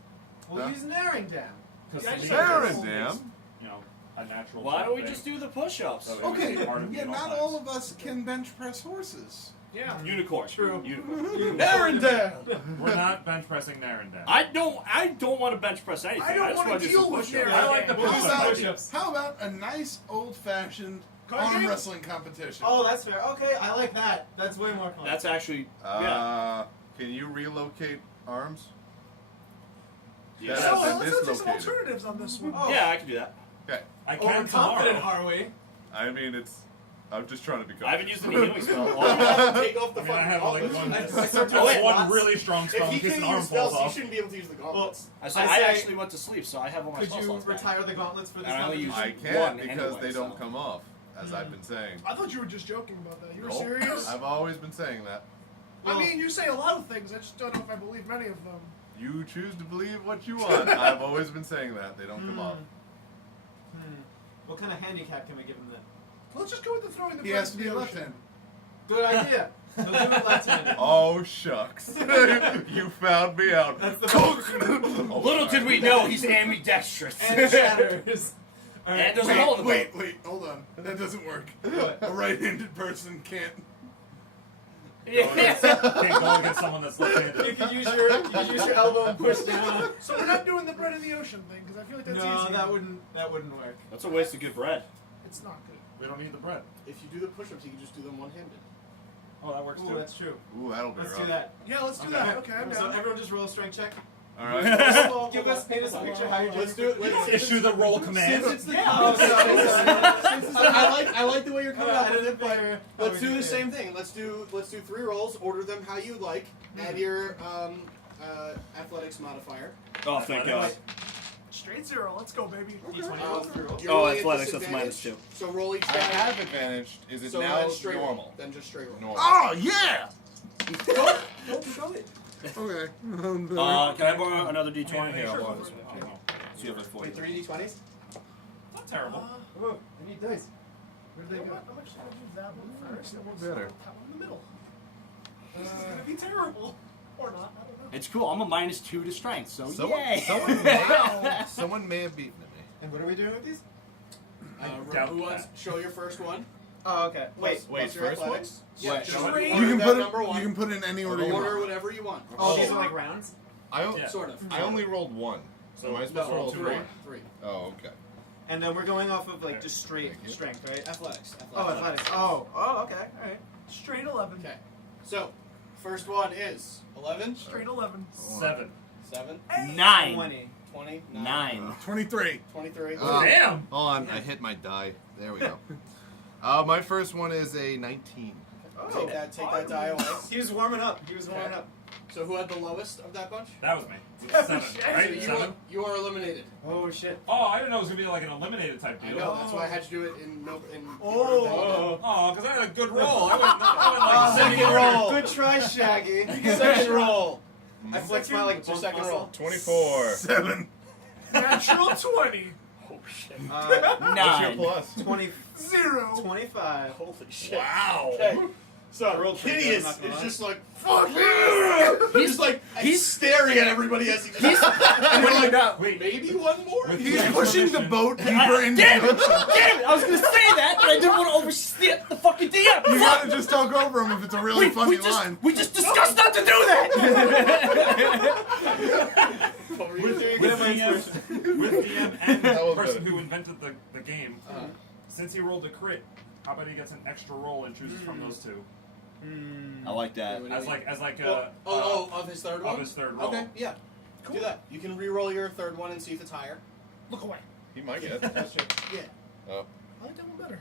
We'll Huh? use an airing dam. Because Yeah, to me, Darren, it's, damn. you know, a natural. Why don't we thing. just do the push-ups? So it would Okay, be part of yeah, being not all all times. of us can bench press horses. Yeah. Unicorn. True. Unicorn. Narendale! We're not bench pressing Narendale. I don't want to bench press anything. I don't just wanna want to do deal some with push-ups. Narendale. I like the We'll do push-ups. some How push-ups. How about a nice old-fashioned Card arm game? wrestling competition? Oh, that's fair. Okay, I like that. That's way more fun. That's actually yeah. Can you relocate arms? Yeah. That So has been let's take some dislocated. alternatives on this one. Oh. Yeah, I can do that. Okay. I Oh, we're can confident, tomorrow. are we? I mean, I'm just trying to be I haven't used any confident. healing spell. Take off the I mean, I fucking have like gauntlets. one, I start Oh, doing wait, one squats. really strong spell If in he case can an arm use spells, falls he off. shouldn't be able to use the gauntlets. I I say I say- actually went to sleep, so I have all my Could spell you slots back. retire the gauntlets for this And I only competition? use I can't one because anyway, they don't so. come off, as I've been saying. I thought you were just joking about that. You were Nope. serious? I've always been saying that. I mean, you say a lot of things. I just don't know if I believe many of them. You choose to believe what you want. I've always been saying that. They don't come off. What kind of handicap can we give him then? Let's just go with the throwing the He bread has to be in the left ocean. hand. Good idea. He'll do it left-handed. Oh, shucks. You found me out. That's the Little did we know he's ambidextrous. And shatters. All And there's a hole in the Wait, hold on. That doesn't work. What? A right-handed person can't. Can't go against someone that's You left-handed. can use your elbow and push down. So we're not doing the bread in the ocean thing because I feel like that's No, easy. that wouldn't work. That's a waste of good bread. It's not good. We don't need the bread. If you do the push-ups, you can just do them one-handed. Oh, that works Ooh, too. that's true. Ooh, that'll be Let's rough. do that. Yeah, let's do Okay. that. Okay, I'm So down. everyone just roll a strength check. All right. Give us, paint us a picture how you're doing. Let's do it. Wait, Issue the roll command. Since it's the Yeah. comic Oh, sorry, series, sorry. I like the way you're coming I up with didn't it, but figure- let's do the same thing. Let's do 3 rolls. Order them how you like. Add your athletics modifier. Oh, thank God. Straight 0. Let's go, baby. D20 Um, rolls, 3 rolls. you're Oh, rolling at athletics, that's disadvantage, -2. So roll each I die. have advantage. Is it So now then straight normal? roll. Then just straight roll. Normal. Oh, yeah! Go it. Okay. Can I borrow another D20? Here, I'll Sure. borrow this one. So you have a Wait, 3 D20s? Not terrible. Whoa, I need dice. Where did You they know go? what? I'm actually going to do that one first. And we'll Better. start that one in the middle. This is going to be terrible. Or not. I don't know. It's cool. I'm a -2 to strength, so Someone, yay! someone may have beaten me. And what are we doing with these? doubt Who wants that. show your first one? Oh, okay. Plus wait, your first one? athletics. Yeah, What, just show it? order You can that put number it. one. You can put it in any order you Order want. whatever you want. Oh, these are like rounds? Yeah. Sort of. I only rolled 1. So am I supposed to No, roll 3? 3. Oh, okay. And then we're going off of like just straight Thank you. strength, right? Athletics. Oh, athletics. Oh, okay. Alright. Straight 11. Okay. So, first one is 11, Straight 11. 7. 7, 9. 20. 20, 9. 23. 23. Damn! Hold on, I hit my die. There we go. My first one is a 19. Oh. Take that die away. He was warming up. Up. So who had the lowest of that bunch? That was me. Oh, 7, shit. So right? you 7? are, you are eliminated. Oh shit. Oh, I didn't know it was gonna be like an eliminated type I deal. know, that's why I had you do it in Oh. Oh, because I had a good roll. I went like Second roll. Good try, Shaggy. Second roll. I flexed my like What's your bump second muscle. roll? 24. 7. Natural 20. Oh, shit. What's your 9. plus? 20, 0. 25. Holy shit. Wow. Okay. So, I rolled pretty good, I'm Kitteus not gonna is lie. just like, fuck you! He's like, he's staring at everybody as he and we're like, Wait. maybe one more? With He's the pushing the exclamation- boat deeper into Damn the it! Damn it! I was gonna say that, but I didn't want to overstep the fucking DM. You gotta just talk over him if it's a really funny line. We just discussed not to do that. With DM and That the was person better. who invented the game, since he rolled a crit, how about he gets an extra roll and chooses from those two? I like that. As like of his third one? of his third roll. Okay, yeah. Cool. Do that. You can re-roll your third one and see if it's higher. Look away. He might get. That's true. Yeah. Oh. I like that one better.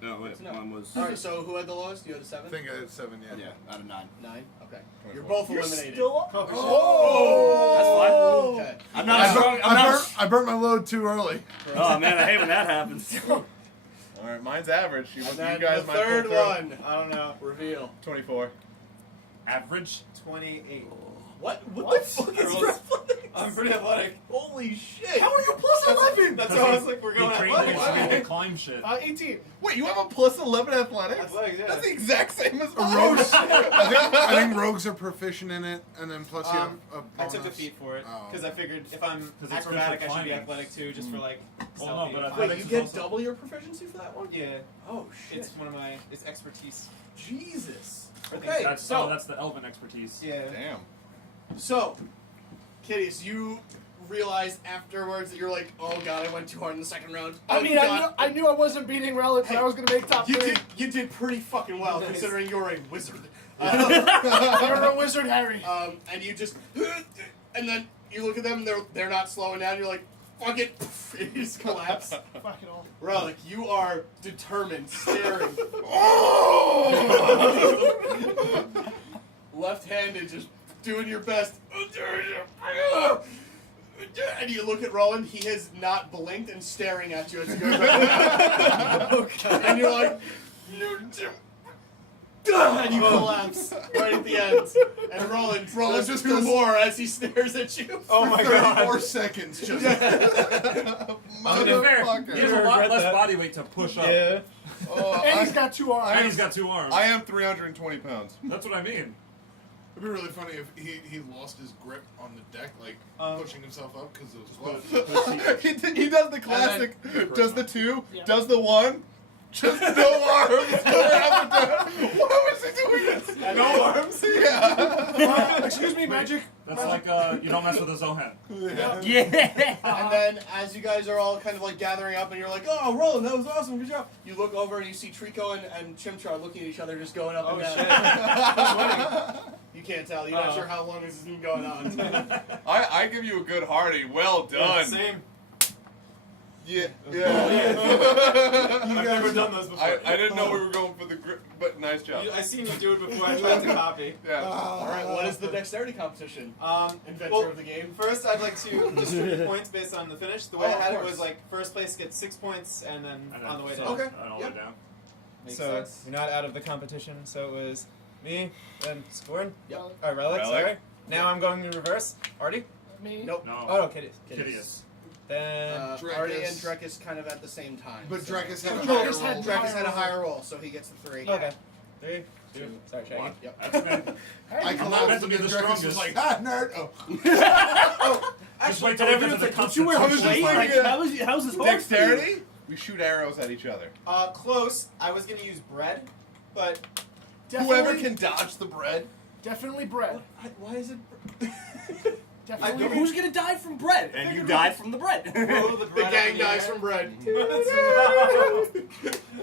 No, wait, No. mine was. Alright, so who had the lowest? You had a 7? I think I had 7, yeah. Yeah, out of 9. 9? Okay. You're 24. both You're eliminated. still up. Oh! That's fine. Okay. I'm not strong. I'm not. I burnt my load too early. Oh man, I hate when that happens. Alright, mine's average. You, And you then guys the might third pull through. one. I don't know. Reveal. 24. Average. 28. What? What? the fuck is Girls. athletics? I'm pretty athletic. Holy shit! How are you plus 11? That's why I was like, we're going He trained athletics. to climb shit. 18. Wait, you have a plus 11 athletics? Athletics, yeah. That's the exact same as mine. Rogues. I think rogues are proficient in it, and then plus you have a I bonus. took the feat for it Oh. because I figured if I'm 'Cause it's acrobatic, good for I should be climbing. athletic too, just for like. Well, no, stealthy. but Wait, athletics you is get also- double your proficiency for that one? Yeah, Oh shit! it's one of my expertise. Jesus. I think Okay, That's so that's the elven expertise. Yeah. Damn. so, Kitteus, you realized afterwards that you're like, oh god, I went too hard in the second round. I Oh, mean, God. I knew I wasn't beating Rellik, but I was going to make top 3. You did pretty fucking well Nice. considering you're a wizard. You're a wizard, Harry. And you just, and then you look at them, they're not slowing down. You're like, fuck it, and you just collapse. Fuck it all. Relic, you are determined, staring, left-handed, just doing your best. And you look at Roland, he has not blinked and staring at you as you go back. And you're like, and you collapse right at the end. And Roland Roland does just 2 goes- more as he stares at you. Oh my 34 god. seconds just. To be fair, Motherfucker. he has a lot regret less that. body weight to push up. Yeah. Oh, And I, he's got 2 arms. And he's got 2 arms. I am 320 pounds. That's what I mean. It'd be really funny if he lost his grip on the deck, like pushing himself up because it was But- close. he does the classic, does the 2, Yeah. does the 1, just no arms. Why was he doing this? No arms? Yeah. Excuse me, Magic. That's like you don't mess with a Zohan. Yeah. And then, as you guys are all kind of like gathering up, and you're like, "Oh, Roland, that was awesome, good job." You look over and you see Trico and Chimchar looking at each other, just going up Oh and down. shit. You can't tell. You're not sure how long this has been going on. I give you a good hearty, well done. Same. Yeah. I've never done those before. I didn't know we were going for the grip, but nice job. I seen you do it before I tried to copy. Yeah. All right, what is the dexterity competition? Inventor Well, of the game. first, I'd like to distribute points based on the finish. The way Oh, I of had it course. was like first place gets 6 points, and then And then on the way so- down. Okay. All the Yep. way down. Makes So sense. you're not out of the competition. So it was me, then Scorn. Yep. Relic. Relic. Sorry. Now I'm going in reverse. Artie. Me. Nope. No. Oh no, Kitteus. Kitteus. Then Drekas. Artie and Drekas kind of at the same time. But so- Drekas had a Drekas higher had roll. Drekas had a higher roll, so he gets the 3. okay. 3, 2. Sorry, Shaggy. 1. Yep. That's me. I Hey, I'm not collapsed meant to and be then the Drekas was strongest. like, ah, nerd. Oh. Just wait till we get to the Constitution. How's this Dexterity? We shoot arrows at each other. Close. I was gonna use bread, but Whoever definitely, can dodge the bread. definitely bread. Why is it? Definitely. Who's gonna die from bread? And you died from the bread. throw the The bread gang out dies here. from bread. that would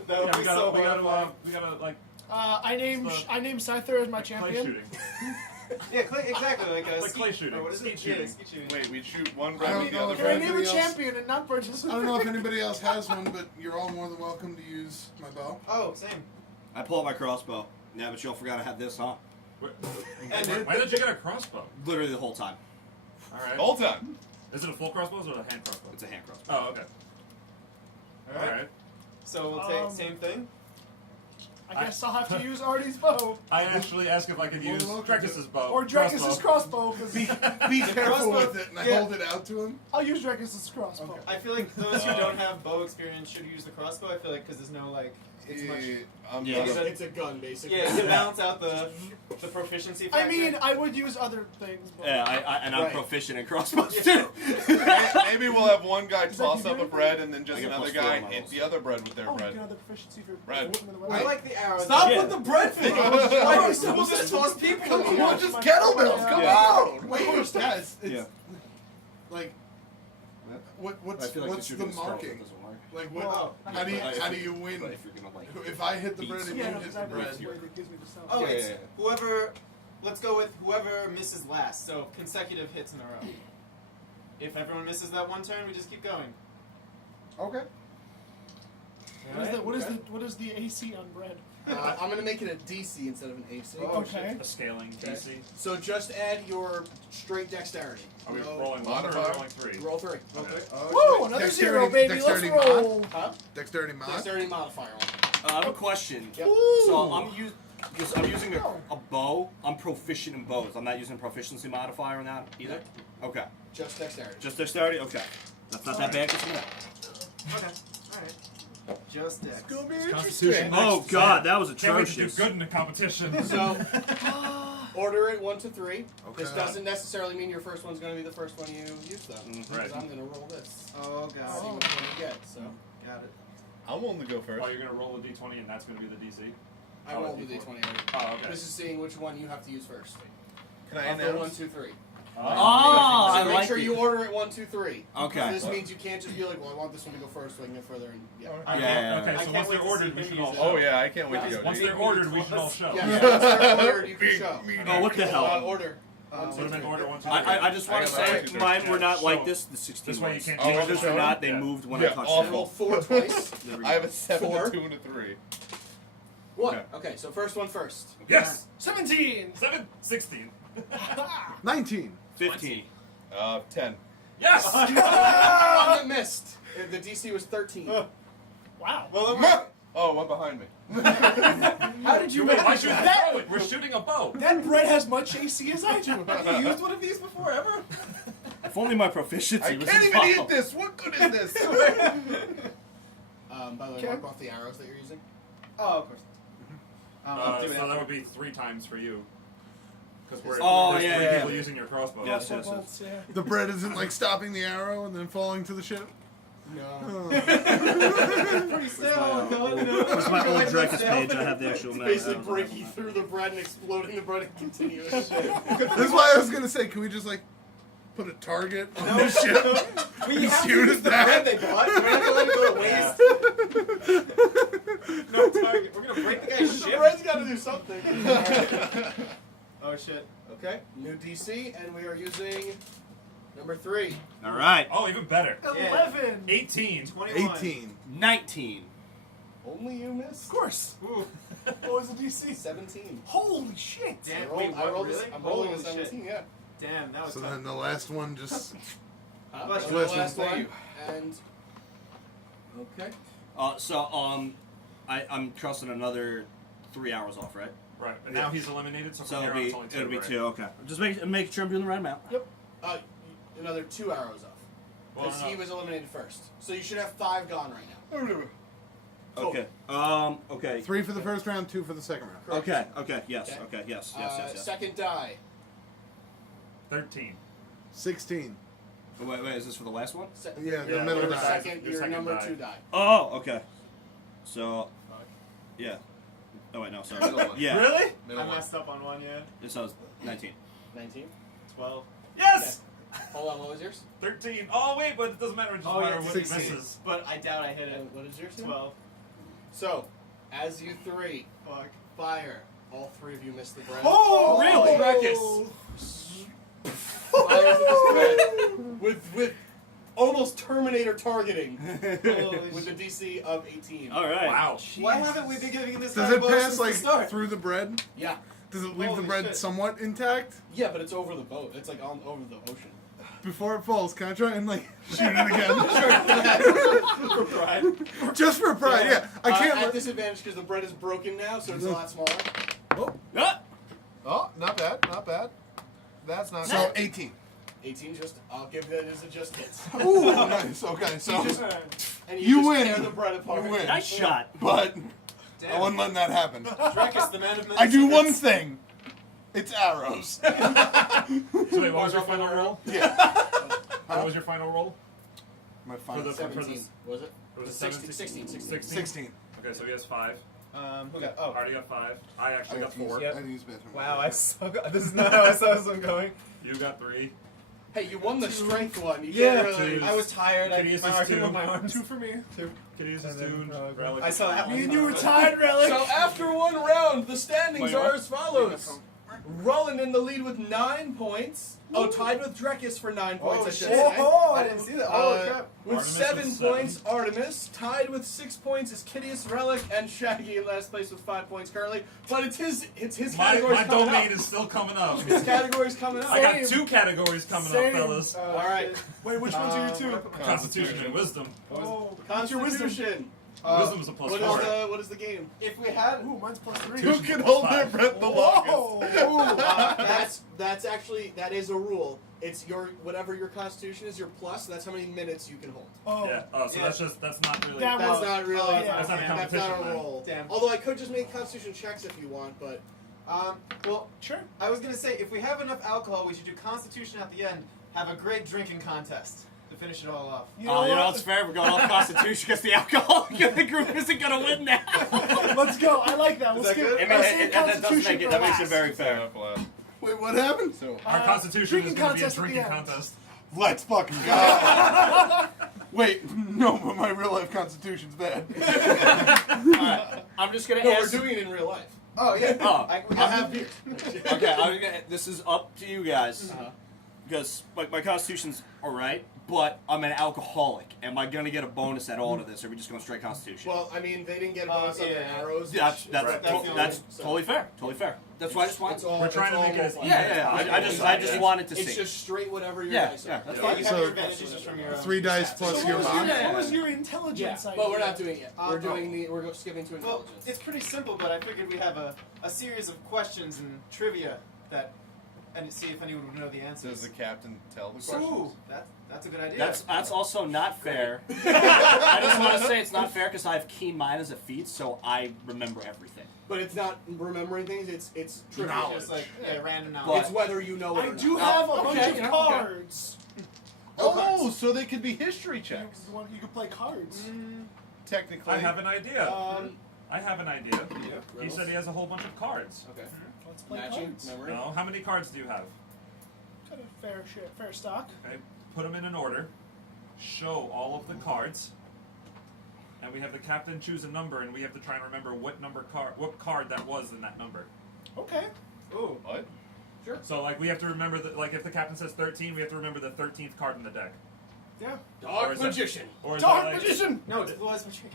Yeah, be so we horrifying. gotta like I named Scyther as my clay champion. shooting. Yeah, exactly like a Like clay shooting. Or what is it? Skeet shooting. Yeah, skeet shooting. Wait, we'd shoot one I bread don't with the know other if Can I bread. name a Anybody else? champion and not purchase? I don't know if anybody else has one, but you're all more than welcome to use my bow. Oh, same. I pull out my crossbow. Yeah, but you all forgot I had this, huh? Why did you get a crossbow? Literally the whole time. All right. Hold on. Is it a full crossbow or is it a hand crossbow? It's a hand crossbow. Oh, okay. All All right. right. So we'll take same thing. I guess I'll have to use Artie's bow I actually asked if I could use Drekas' bow. or Drekas' crossbow. 'Cause Be careful crossbow- with it, and I yeah. hold it out to him. I'll use Drekas' crossbow. Okay. I feel like those who don't have bow experience should use the crossbow. I feel like because there's no like it's much. Yeah. It's a gun, basically. Yeah, to balance out the proficiency factor. I mean, I would use other things. But Yeah, and I'm Right. proficient in crossbows too. Maybe we'll have one guy that toss you up do a bread and then just I get another +4 guy on my hit rolls. the other bread with their Oh, you bread. can have the proficiency for Right. putting them in the I way. like the arrows. Stop Yeah. with the bread thing. Why are we supposed to toss people? Come in on, here? just kettlebells. Come Yeah. on. Wait, guys, it's Yeah. like I what's feel like what's the marking? Like what? Well, how do you win? But if you're gonna like, If I hit the bread and Yeah, you no, hit because the I have bread, this way that gives me the stuff. Oh, Yeah, it's yeah, yeah. whoever. Let's go with whoever misses last. So consecutive hits in a row. If everyone misses that one turn, we just keep going. okay. What is the AC on bread? I'm going to make it a DC instead of an AC. Okay. A scaling Okay. DC. So just add your straight dexterity. Are we No- rolling one or are we Modifier? rolling 3? Roll 3. Okay. Woo! Another zero, baby. Let's Dexterity roll. Huh? Dexterity mod. Dexterity modifier. I have a question. Yep. So I'm using a bow. I'm proficient in bows. I'm not using a proficiency modifier on that either. Okay. Just dexterity. Just dexterity. Okay. That's not that bad. Just for that. Okay. All right. Just Dex. Gonna be Constitution. Oh God, that was Can't wait to do atrocious. good in the competition. So, order it 1 to 3. This Okay. doesn't necessarily mean your first one's going to be the first one you use, though. Because Right. I'm going to roll this. Oh See god. which one you get. So, Got it. I'm willing to go first. Oh, you're gonna roll a d20 and that's gonna be the DC. I rolled the d20 already. Oh, okay. This is seeing which one you have to use first. Can I Of the 1, announce? 2, 3. Oh, So I make like sure it. you order it 1, 2, 3. Okay. This means you can't just be like, well, I want this one to go first so I can get further. And yeah. I Yeah, can't- yeah, Okay, I so can't once wait they're to ordered, see we him should use all it. show. Oh yeah, I can't wait to Yeah. go. Once dude. they're ordered, we should all show. Yeah, once they're ordered, you can show. Oh, what the hell? Order. Put them in order 1, 2, 3. I just want to I got say, my two mine were not So, like this. The 16 this way you ones. can't The change others the were not. They Yeah. moved when Yeah, I touched I awful. them. rolled 4 twice. There we I have go. a 7, 4. a 2, and a 3. 1. Okay. Okay, so first one first. Yes! 17. 7, 16. 19. 15. 10. Yes! Oh, you missed. The DC was 13. Wow. Well, Oh, one behind me. How did you Wait, why manage should we that? throw it? We're shooting a bow. That bread has much AC as I do. Have you used one of these before ever? If only my proficiency I was can't even involved. eat this. What good is this? By the way, Okay. mark off the arrows that you're using. Oh, of course. I'll do it So after. that would be 3 times for you. Because we're Oh, there's yeah, 3 yeah, people yeah. using your crossbow. Yes, Crossbow yes, yes. bolts, yeah. The bread isn't like stopping the arrow and then falling to the ship. No. Pretty stale. Where's my old Drekas page? I have the actual map. Basically breaking through the bread and exploding the bread and continuing. That's why I was gonna say, can we just like put a target on the ship? We have to Shoot use at the that. bread they bought. We're not gonna let it go to waste. No target. We're gonna break the guy's The ship. bread's got to do something. Oh shit. Okay, new DC, and we are using number 3. All right. Oh, even better. 11. 18. 21. 18. 19. Only you miss. Of course. Ooh. What was the DC? 17. Holy shit. Damn. I rolled, Wait, I what, rolled really? I'm rolling a Holy 17, yeah. Damn, that was So tough. then the last one just. Bless And you. the Bless last you. one, and... Okay. I'm crossing another 3 hours off, right? Right. And now he's eliminated, so So from it'll here on be it's only 2. it'll be right? 2. Okay. Just make sure I'm doing the right amount. Another 2 arrows off. Well, Because he was eliminated first. So you should have 5 gone right now. Okay. Okay. 3 for the first round, 2 for the second round. Okay. Okay. Yes. Okay. Okay. Yes. Yes. Second die. 13. 16. Oh, wait. Is this for the last one? Yeah, the Yeah, middle whatever die. die. Second, Your your second number die. 2 die. Oh. Okay. So. Yeah. Oh wait, no, sorry. Middle one. Yeah. Really? I messed up on one, yeah. This was 19. 19. 12. Yes! Hold on, what was yours? 13. Oh, wait, but it doesn't matter. It just Oh, yeah, matter what he 16. misses. But I doubt I hit it. And what is yours? 12. So, as you 3 Fuck. fire, all 3 of you miss the bread. Oh, Really? Fires at this bread with almost Terminator targeting Holy with a shit. DC of 18. All right. Wow. Why haven't we been giving this Does guy it bows pass since the like start? through the bread? Yeah. Does it leave Holy the bread shit. somewhat intact? Yeah, but it's over the boat. It's like over the ocean. Before it falls, can I try and like shoot it again? For pride. Just for pride, yeah. I can't. At disadvantage because the bread is broken now, so it's a lot smaller. Ah! Oh, not bad, not bad. That's not So 18. 18 just, I'll give that as a just hits. Ooh, nice. Okay, so And You just win. tear the bread apart. You win. Nice shot. but I Damn. wasn't letting that happen. Drekas, the man of many I do one secrets. thing. It's arrows. So wait, what was your final roll? Yeah. What was your final roll? My For final the- 17, was it? Was it 16, 17? 16. 16. Okay, so he has 5. Who got? Oh. Already got 5. I actually got 4. Yep. I use bathroom. Wow, I suck. This is not how I saw this one going. You got 3. Hey, you won the strength one. You Yeah. can't really... Two. I was tired. I Kitteus my is arm two. with my arms. 2 for me. Kitteus is And then 2. Rellik. Rellik I is saw that one. one. Me and you were tied, Rellik. So after one round, the standings Wait, are what? as follows. Ruland in the lead with 9 points. Oh, tied with Drekas for 9 points, I should shit. say. Oh, I didn't see that. Oh, Uh, crap. with Artemis 7 with 7. points, Artemis. Tied with 6 points is Kitteus, Rellik, and Shaggy in last place with 5 points currently. But it's his My category's coming domain up. is still coming up. His category's coming up. I got Same. 2 categories coming Same. up, fellas. Oh, All right. shit. Wait, which ones are your 2? Constitution and Wisdom. Oh, what's your wisdom? Constitution. Wisdom's a plus What 4. what is the game? If we had, Ooh, mine's plus 3. Who can hold their breath the longest? Whoa! That's actually that is a rule. It's your whatever your constitution is your plus. That's how many minutes you can hold. Oh, Yeah. Oh, so Yeah. that's not really. That That's was- not really. oh, yeah. That's not a damn. That's not competition. a then. roll. Damn. Although I could just make constitution checks if you want, but well, sure. I was gonna say if we have enough alcohol, we should do Constitution at the end. Have a great drinking contest to finish it all off. You know what? It's fair. We're going off Constitution because the alcohol the group isn't going to win now. Let's go. I like that. Let's that get. good? I mean, Let's save that does Constitution make it, for that makes it last. very fair. Wait, what happened? So Our Constitution is drinking going to be a contest at the drinking end. contest. Let's fucking go. Wait, no, but my real life constitution's bad. I'm just going to no, we're ask. doing it in real life. Oh yeah. Oh. We I'll got have beer. Okay, this is up to you guys. Because my Constitution's alright, but I'm an alcoholic. Am I gonna get a bonus at all to this, or are we just going straight Constitution? Well, I mean, they didn't get a bonus on their yeah. arrows. that's which- that's right. to- that's So- totally fair. Totally fair. That's why I just wanted. It's all- We're trying it's to make all it as mobile. I just wanted to see. It's just straight whatever your Yeah, dice yeah, are. that's Yeah, fine. you have So- your advantages just from your 3 dice stats. plus So your what was, mod. your, Yeah. what was your intelligence? But we're not doing it yet. We're no. doing we're skipping to Well, intelligence. it's pretty simple, but I figured we have a series of questions and trivia and see if anyone would know the answers. Does the captain tell the Ooh, questions? that's a good idea. That's also not fair. I just want to say it's not fair because I have keen mind as a feat, so I remember everything. But it's not remembering things. It's trivia. Knowledge. just like random But- knowledge. It's whether you know it I or do not. have a okay, bunch of you know, cards. Oh, so they could be history checks. You could play cards. Technically. I have an idea. I have an idea. He Riddles? said he has a whole bunch of cards. Okay. Let's play Matching cards. memory. No, how many cards do you have? Kind of fair stock. Okay, put them in an order. Show all of the cards, and we have the captain choose a number, and we have to try and remember what card that was in that number. Okay. Ooh. What? So like we have to remember that, like if the captain says 13, we have to remember the 13th card in the deck. Yeah. Or Dark is that- magician. Or is Dark that like, magician. No, it's Blue Eyes Retreat.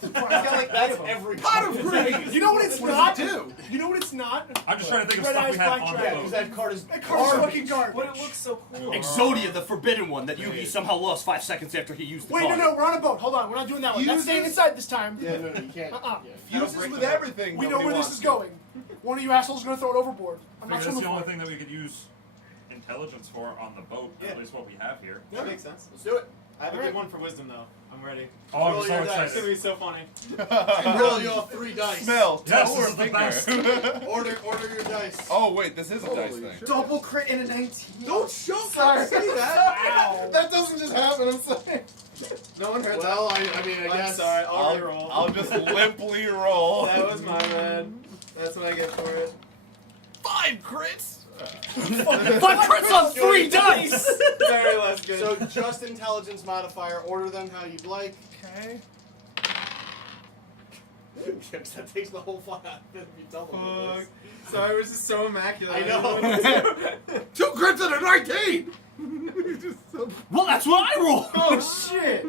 He's got like That's eight of them. every Pot of greed. You know what it's What not? does it do? You know what it's not? I'm just trying to think of Red stuff Eyes we have Black on the Dragon. Yeah, because boat. that card is That card's garbage. fucking garbage. But it looks so cool. Exodia, the forbidden one that Yugi somehow lost 5 seconds after he used the Wait, no, card. no, we're on a boat. Hold on, we're not doing that one. That's Uses- staying inside this time. Yeah, no, you can't. Uh-uh. Yeah. Fuses with everything. We know nobody where this wants is to. going. One of you assholes is going to throw it overboard. I'm I not think that's swimming the for only it. thing that we could use intelligence for on the boat. Yeah. At least what we have here. That makes sense. Let's do it. I have a Alright. good one for wisdom though. I'm ready. Oh, I'm Roll so your dice. It's gonna excited. be so funny. And roll you all 3 dice. Smell. Yes, toe, this or is the finger? best. Order your dice. Oh wait, this is a dice Holy thing. shit. Double crit in a 19. Don't show Sorry. say that. Wow. That doesn't just happen. I'm sorry. No one heard Well, I mean, I I'm guess. sorry. I'll I'll, reroll. I'll just limply roll. That was my bad. That's what I get for it. 5 crits. 5 crits on 3 dice! Very less good. So just intelligence modifier. Order them how you'd like. Okay. That takes the whole fun out of it if you double Fuck. this. Sorry, it was just so immaculate. I know. 2 crits and a 19! Just so- Well, that's what I roll! Oh shit!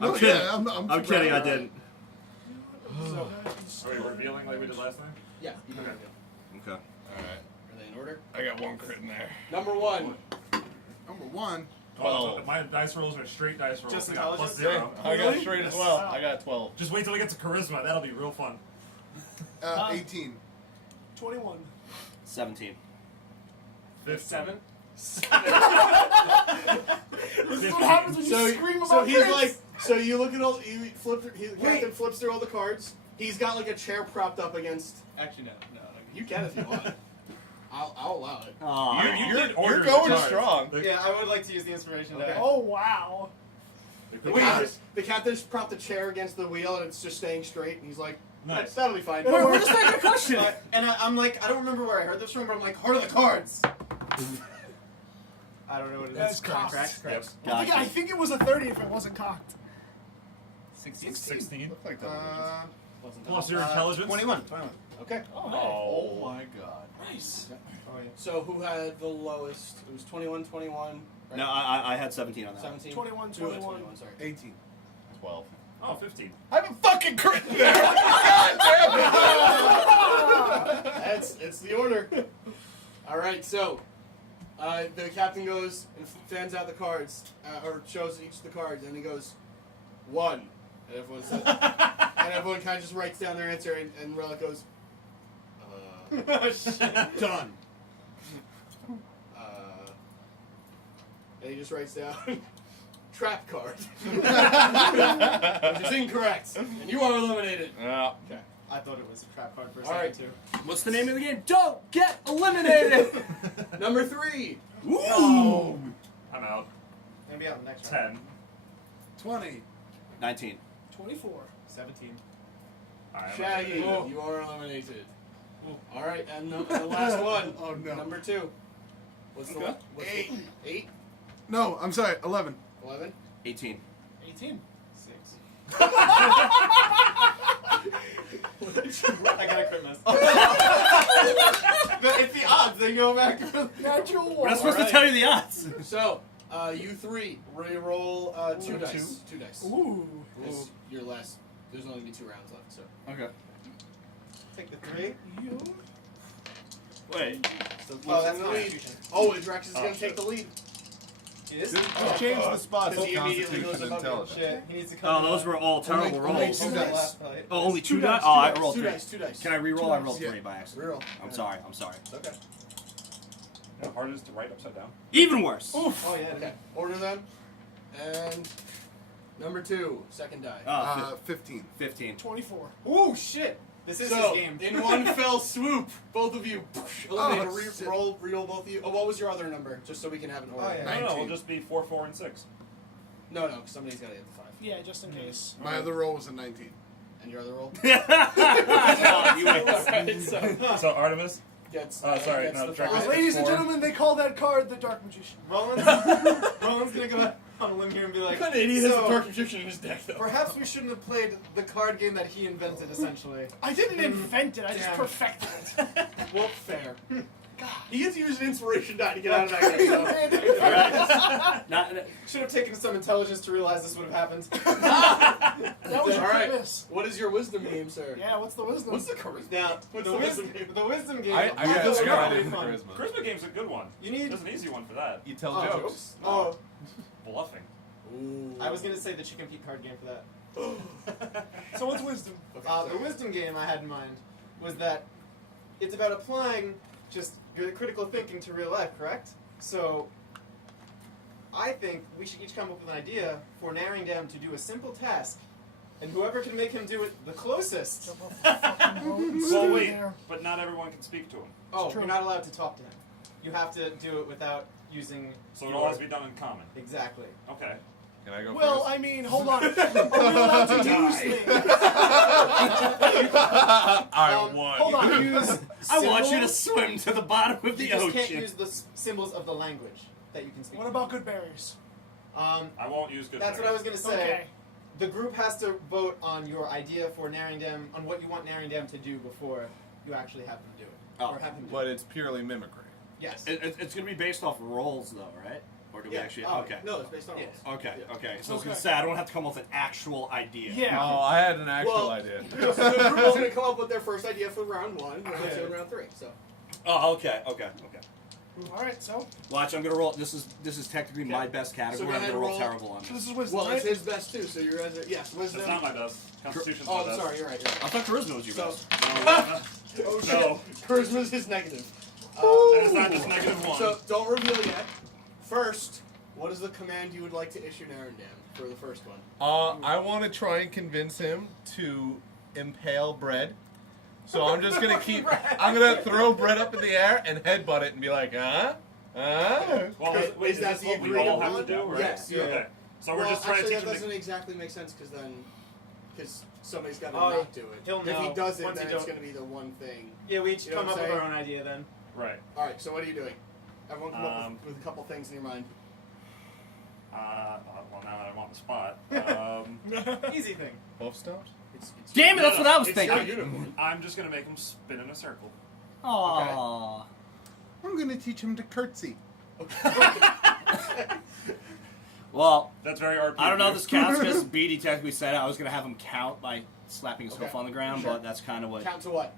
No, kidding. yeah, I'm I'm kidding, I didn't. So, Are we revealing like we did last time? yeah, you can Okay. go. Okay. Alright. Are they in order? I got 1 crit in there. Number 1. Number 1. Oh, my dice rolls are straight dice rolls. Just I got intelligence? +0. I got Really? straight as Yes. well. I got 12. Just wait till we get to charisma. That'll be real fun. 18. 21. 17. 7. This is what happens when you scream about So he's crits. like, so you look at all, you flip, Captain flips through all the cards. He's got like a chair propped up against. Actually, no. You can if you want. I'll allow it. Aw. You're going strong. Yeah, I would like to use the inspiration die. Oh, wow. The captain's propped a chair against the wheel and it's just staying straight. And he's like, Nice. that'll be fine. Wait, we're just making a question. And I'm like, I don't remember where I heard this from, but I'm like, heart of the cards. I don't know what it is. That's cocked. Yep. I think it was a 30 if it wasn't cocked. 16. Look like that. Plus your intelligence. 21. Okay. Oh, hey. Oh my god. Nice. Oh, yeah. So who had the lowest? It was 21, 21. Right? No, I had 17 on that. 17. 21, Two had 21. Sorry. 18. 12. Oh, 15. I have a fucking crit in there! God damn it! It's the order. All right, so the captain goes and fans out the cards, or shows each of the cards, and he goes 1, and everyone says, and everyone kind of just writes down their answer, and Rellik goes, Oh, shit. done. And he just writes down trap card, which is incorrect, and you are eliminated. Yeah. Okay. I thought it was a trap card for a All right. second, What's the name of the game? Don't get eliminated! Number 3. Ooh! I'm out. Gonna be out next round. 10. 20. 19. 24. 17. Alright. Shaggy, Oh. you are eliminated. All right, and the last one. Oh, no. Number 2. What's the Okay. one? 8. No, I'm sorry, 11. 11. 18. 18. 6. I got a crit miss. But it's the odds. They go back. Natural We're one. not supposed to Alright. tell you the odds. So, You three re-roll 2 dice. 2 dice. Ooh. Because your last. There's only gonna be 2 rounds left, so. Okay. Take the 3. You. Wait. So Oh, that's the the lead. lead. Oh, and Drex is Oh, gonna shit. take the lead. He is? Just change the spots Because of he immediately goes Constitution and above you. Intelligence. Shit, he needs to come. Oh, those were all terrible Only rolls. 2 dice. Oh, only 2 Two dice? dice, Oh, two I dice. rolled 2 3. dice. 2 dice. Can I re-roll? Two I dice. rolled Yeah. 3 by accident. Reroll. I'm sorry. I'm sorry. Okay. You know how hard it is to write upside down? Even worse. Oof. Oh, yeah. Okay. Order them. And number 2, second die. 15. 15. 24. Ooh, shit. This is So, his game. in one fell swoop, both of you eliminate Oh, a shit. re-roll both of you. Oh, what was your other number? Just so we can have an order. Oh, yeah. No, 19. we'll just be 4, 4, and 6. No, because somebody's got to get the 5. Yeah, just in case. My other roll was a 19. And your other roll? You win. Alright, so So Artemis, gets, sorry, gets no, the Drekas. 5. Ladies and 4. gentlemen, they call that card the Dark Magician. Roland's gonna go out on a limb here and be like, What kind of idiot has so, a Dark Magician in his deck, though? perhaps we shouldn't have played the card game that he invented, essentially. I didn't invent it, I just Damn. perfected it. Well, fair. He gets to use an inspiration die to get out of that game, though. Alright. Not, Should have taken some intelligence to realize this would have happened. That was your Alright. crit miss. What is your wisdom game, sir? Yeah, what's the wisdom? What's the charisma? Now, What's the the wisdom, wisdom game? the wisdom game. I is got I really got it in fun. charisma. Charisma game's a good one. You need. There's an easy one for that. You tell Oh, jokes. Oh, Bluffing. Ooh. I was gonna say the chicken Pete card game for that. So what's wisdom? Okay, The wisdom game I had in mind was that it's about applying just good critical thinking to real life, correct? So I think we should each come up with an idea for narrowing down to do a simple task, and whoever can make him do it the closest. Jump off the fucking boat and Well, stay wait, there. but not everyone can speak to him. Oh, true. you're not allowed to talk to him. You have to do it without using. So it your- all has to be done in common. Exactly. Okay. Can I go Well, first? I mean, hold on. Are we allowed to use things? I won. Hold on. Use I want you to symbols. swim to the bottom of You the just can't ocean. use the symbols of the language that you can speak. What about good berries? I won't use good That's what I was gonna say. Okay. The group has to vote on your idea for narrowing down on what you want narrowing down to do before you actually have them do it, Oh. or have him do But it. it's purely mimicry. Yes. It's going to be based off rolls, though, right? Or do we Yeah. actually? Oh, Okay. No, it's based on Yes. rolls. Okay. Yeah. Okay. So I was going Okay. to say I don't have to come up with an actual idea. Yeah. Oh, I had an actual Well, idea. So the group is going to come up with their first idea for round 1, round 2, and round 3. So. Oh, okay. Okay. Okay. All right, so Watch, I'm gonna roll. This is technically my best So category. go I'm ahead gonna and roll roll. terrible on this this. is wisdom, Well, right? it's his best too. So you guys are yes. Wisdom. That's not my best. Constitution's Oh, my I'm best. sorry. You're right. You're right. I thought charisma was your So- best. Oh shit. No. Charisma's his negative. That is not just -1. So don't reveal yet. First, what is the command you would like to issue Narendam for the first one? I want to try and convince him to impale bread. So I'm just gonna I'm gonna throw bread up in the air and headbutt it and be like, huh? Huh? Well, Is wait, is that this the what we agreed all have to upon? do, right? Yes, yeah. Okay. So well, we're just trying actually, to that teach doesn't him exactly make sense because somebody's got to Oh, not do it. he'll If know he does it, once then he it's don't- going to be the one thing. Yeah, we each You know come what up I'm with our saying? own idea then. the right. All right. So what are you doing? Everyone come up with a couple things in your mind. Well, now that I'm on the spot, Easy thing. Both stops? It's Damn it! That's what I was it's thinking. not unicorn. I'm just gonna make him spin in a circle. Aww. I'm going to teach him to curtsy. Well, That's very RP. I don't know if of this you. counts because Beattie technically said I was gonna have him count by slapping his hoof Okay. on the ground, Sure. but that's kind of what. Count to what?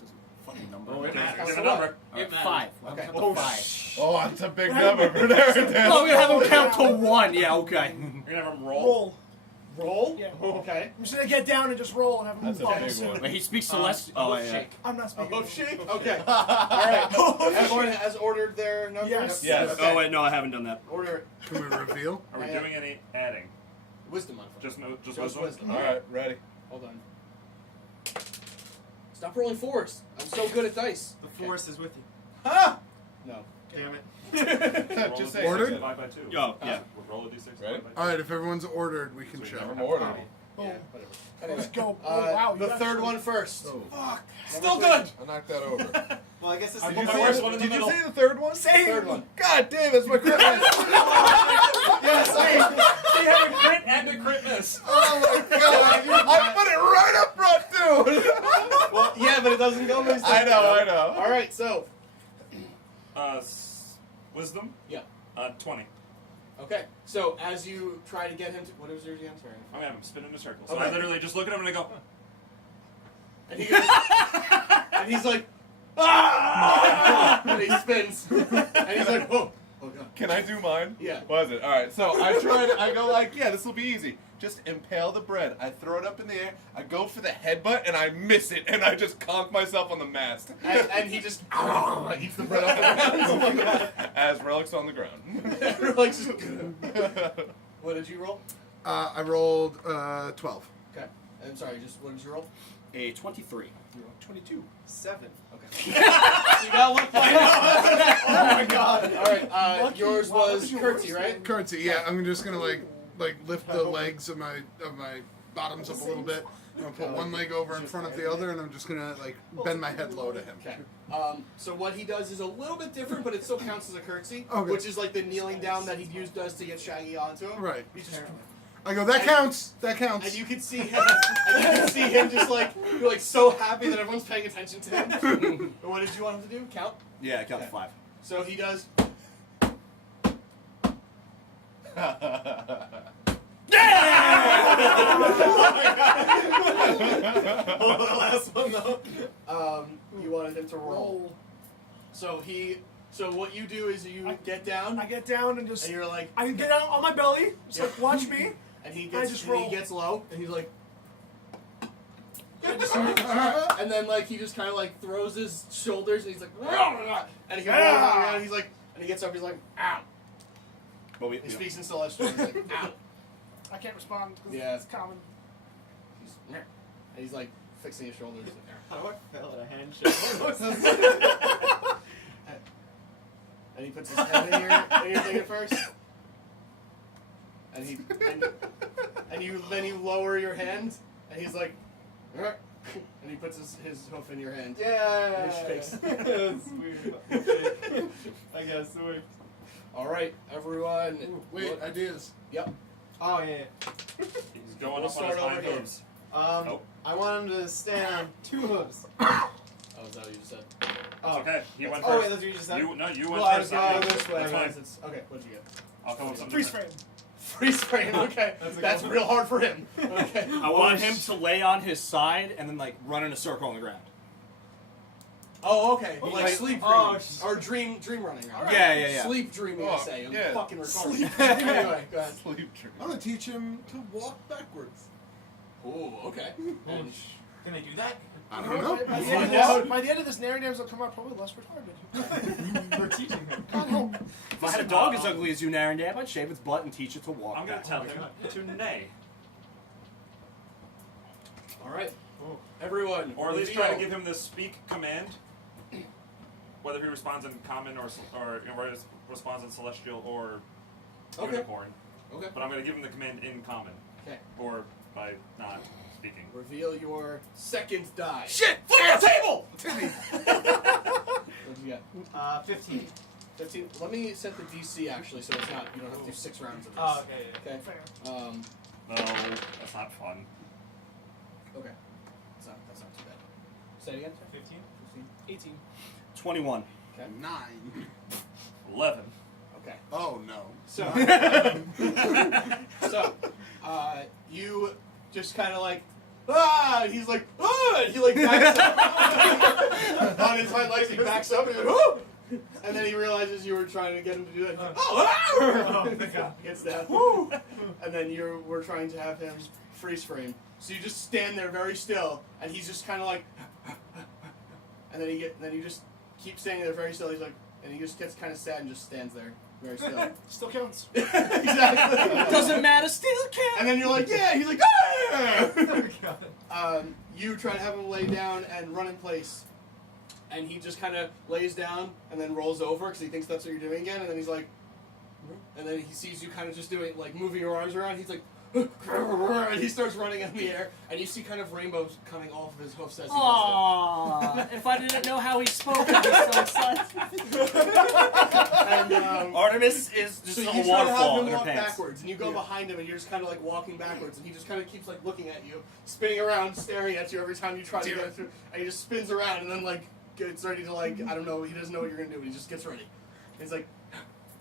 Doesn't fucking number. Oh, it Okay. matters. So Give a what? number. All right, It 5. Okay. Count to Oh, 5. Oh, that's a big number for Narendam. Oh, we're gonna have him count to 1. Yeah, okay. You're gonna have him roll. Roll. Roll. Yeah. Okay. I'm just gonna get down and just roll and have him That's a follow big suit. one. Wait, he speaks Celestial. Oh, Hoof yeah. shake. I'm not A speaking. hoof shake. Okay. All right. Everyone has ordered their numbers. Yes. Yes. Okay. Oh wait, no, I haven't done that. Order it. Can we reveal? Are we Yeah. doing any adding? Wisdom on first. Just Just wisdom. wisdom. Alright, ready. Hold on. Stop rolling 4s. I'm so good at dice. The force is with you. Ha! No. Damn it. Roll Just a say D6 Ordered? divide by 2. Oh, yeah. Roll a D6 Ready? divide by 2. All right, if everyone's ordered, we can So show. you never I'm have ordered. trouble. Boom. Yeah, whatever. Anyway, Let's go. Oh, wow. you the got third some- one first. Oh. Fuck. Still good. I knocked that over. Well, I guess this I is put the my worst one in the Did you middle. say the third one? The third one. God damn, it's my crit miss. Yes, He had a crit and a crit miss. Oh my god. I put it right up front too. Well, yeah, but it doesn't go this I know. All right, so Wisdom? Yeah. 20. Okay, so as you try to get him to... What was yours again? Sorry. I'm having him spin in a circle. So Okay. I literally just look at him and I go, And he goes... and he's like... Ah! And he spins. And he's like, oh. Oh, God. Can I do mine? Yeah. What is it? All right. So I tried. I go like, yeah, this will be easy. Just impale the bread. I throw it up in the air. I go for the headbutt and I miss it, and I just conk myself on the mast. And he just... eats the bread off the ground. Oh, my God. As Rellik's on the ground. Like, just... What did you roll? I rolled 12. Okay. I'm sorry, just what did you roll? A 23. You rolled 22. 7. Okay. You got 1 point. Oh my God. All right. Yours was curtsy, right? Curtsy, yeah. I'm just gonna like lift the legs of my bottoms up a little bit. I'm gonna put one leg over in front of the other, and I'm just gonna like bend my head low to him. Okay. So what he does is a little bit different, but it still counts as a curtsy, Okay. which is like the kneeling down that he does to get Shaggy onto him. Right. He just, I go, that counts. That counts. and you can see him. And you can see him just like you're like so happy that everyone's paying attention to him. But what did you want him to do? Count. Yeah, count to 5. So he does. Oh, the last one though. You wanted him to roll. So what you do is you get down I get down and just and you're like, I get down on my belly. Just like watch me. and he I gets just and he roll. gets low and he's like, and then like he just kind of like throws his shoulders and he's like, and he goes around and he's like, and he gets up, he's like, ow. But we, He speaks in Celestial. He's like, ow. I can't respond because Yeah. it's common. He's, and he's like fixing his shoulders. How do I fail at a handshake? And he puts his head in your thing at first. And he and you then you lower your hand and he's like, and he puts his hoof in your hand. Yeah. He shakes. That's weird. Okay. I guess it worked. All right, everyone. Wait, look- ideas. Yep. Oh yeah. he's going We'll up on start his over hind here. hooves. Nope. I want him to stand on 2 hooves. Oh, is that what you just said? It's okay. He went Oh wait, first. that's what you just said. You went Well, I was first. going That's this way. fine. Okay, what'd you get? I'll come up with something Freeze different. frame. Freeze frame. Okay, That's a that's good real hard for him. Okay. I want him to lay on his side and then like run in a circle on the ground. Oh, okay. Like Like- sleep oh, dreaming or dream running. Right? Yeah. Sleep dreaming. I Oh, say. I'm yeah. fucking retarded. Sleep Anyway, go ahead. Sleep dream. I'm gonna teach him to walk backwards. Oh, okay. And Can I do that? I don't know. By the, Find end out. of this, by the end of this, narratives will come out probably less retarded. We're teaching him. God help. If I had a dog as ugly as you, Narendab, I'd shave its butt and teach it to walk. I'm gonna back. tell him to neigh, all right, everyone. or at least reveal. try to give him the speak command. Whether he responds in common or responds in celestial or Okay. unicorn, Okay. but I'm gonna give him the command in common, Okay. or by not speaking. Reveal your second die. Shit! Flip the table! What'd you get? 15. 15. Let me set the DC actually, so it's not you don't have to do 6 rounds of this. Oh, okay. Yeah. Okay. Fair. No, that's not fun. Okay. That's not too bad. Say it again. 15. 18. 21. Okay. 9. 11. Okay. Oh no. So, you just kind of like, he's like, and he like backs up on his hind legs. He backs up and he's like, oh, and then he realizes you were trying to get him to do that. He's like, Oh, thank God. Gets down, and then we're trying to have him freeze frame. So you just stand there very still, and he's just kind of like, and then you just keep standing there very still. He's like, and he just gets kind of sad and just stands there very still. Still counts. Exactly. Doesn't matter, still count. And then you're like, yeah. He's like, ah! Oh, God. You try to have him lay down and run in place, and he just kind of lays down and then rolls over because he thinks that's what you're doing again. And then he's like, and then he sees you kind of just doing like moving your arms around. He's like, and he starts running in the air, and you see kind of rainbows coming off of his hoofs as he does Aww. If I didn't know how he spoke, I'd be so excited. it. And Artemis is just so you a try to have waterfall him in her walk pants. backwards, and you go behind him, and you're just kind of like walking backwards, and he just kind of keeps like looking at you, spinning around, staring at you every time you try to get through, and he just spins around, and then like gets ready to like I don't know, he doesn't know what you're gonna do, but he just gets ready. And he's like,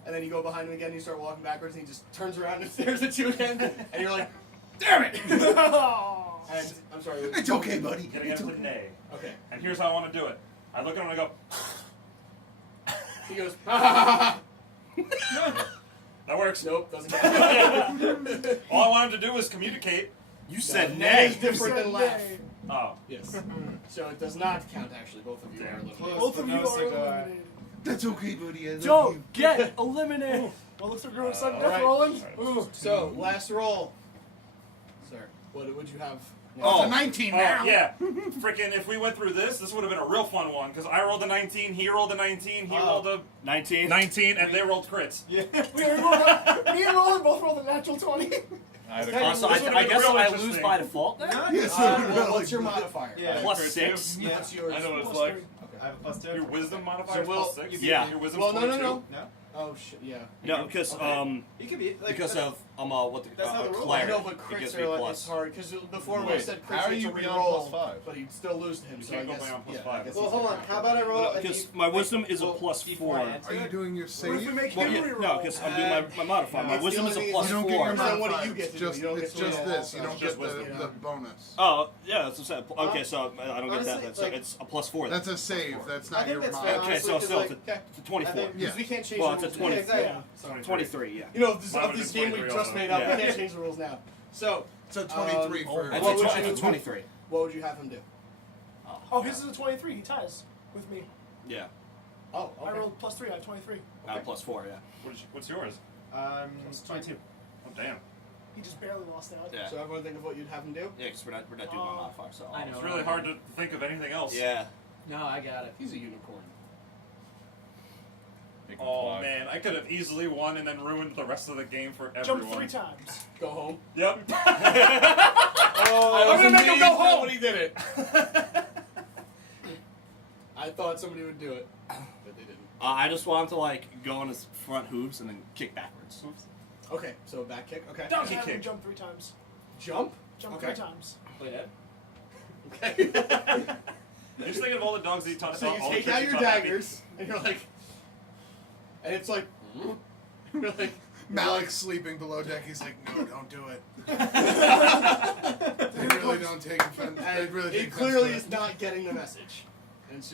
and then you go behind him again, and you start walking backwards, and he just turns around and stares at you again, and you're like, damn it! Oh. And, I'm sorry. It's okay, buddy. Getting It's out okay. to nay. Okay. And here's how I want to do it. I look at him and I go, He goes, ha ha ha ha. that works. Nope, doesn't count. All I wanted to do was communicate. You said Nay is nay. different than laugh. Oh. Yes. So it does not count, actually. Both of you are eliminated. Close, Both but of no you are cigar. eliminated. That's okay, buddy. I love you. Don't get eliminated. Well, looks like we're going to sudden All death, right. Roland. Ooh, so, last roll. Sir, what would you have? Oh, it's a 19 Oh, now. yeah. Freaking, if we went through this would have been a real fun one, because I rolled a 19, he rolled a 19, he rolled a 19. 19, and they rolled crits. Yeah. Me and Roland both rolled a natural 20. I had a Okay. So This would've I been guess real I interesting. lose by default then? Yes, Well, what's your modifier? Yeah. Plus crit 6. Yeah. What's yours? I know what it's Plus like. 3. I have a plus 2. Your wisdom modifier So is we'll- plus 6? Yeah. Your wisdom Well, no, 22? no. No? Oh, shit, yeah. No, because Okay. You could be like because that's- of what the That's how the rules I cleric. know, but It crits gives are me like, plus. it's hard, because before when I Wait, said how crits, are it's a you beyond reroll, +5? but you'd still lose to him, You so can't I go guess, beyond +5. yeah, I guess Well, he's hold on. gonna How about I roll? Well, and Because you- my wisdom is a well, plus before 4. I answer Are you it? doing your What if we save? make Well, him yeah, reroll? no, because I'm doing my modifier. My That's wisdom the is a only plus thing You don't 4. get your So then what do modifier. you get It's to do? just, You don't it's get to just roll this. You also. don't Just get the, wisdom. the bonus. Oh, yeah, that's what I'm saying. Okay, so I don't get that honestly, then. So like- it's a plus 4 then. That's a save. That's I not think your that's mod. fair. Okay, honestly, so 'cause, still like, it's Okay. a 24. I think- Because we can't change Well, the it's a rules. 20. Yeah, exactly. Sorry. 23, yeah. You know, this, Mine of would've this been game we 23 just also. made up, Yeah. we can't change the rules now. So, It's a 23 for. It's What a, would tw- you it's a 23. what would you have him do? Oh, his is a 23. He ties with me. Yeah. Oh, I okay. rolled plus 3. I have 23. Plus 4, yeah. What's yours? 22. Oh, damn. He just barely lost out. Yeah. So everyone think of what you'd have him do? Yeah, because we're not doing my modifier, so. I know. It's really hard to think of anything else. Yeah. No, I got it. He's a unicorn. Make him Oh, fly. man. I could have easily won and then ruined the rest of the game for Jump everyone. 3 times. Go home. Yep. Oh, I'm gonna make him go home. Nobody did it. I thought somebody would do it, but they didn't. I just want him to, like, go on his front hooves and then kick backwards. Okay, so back kick. Okay. Donkey Have him kick. jump 3 times. Jump. Jump Okay. 3 times. Wait, Ed? Okay. You're just thinking of all the dogs that you taught. So you all the take tricks out you your taught Abby. daggers, and you're like, and it's like, you're like, Malok's sleeping below deck. He's like, no, don't do it. They really don't take offense. They and really take it offense clearly to is not getting the message, and it's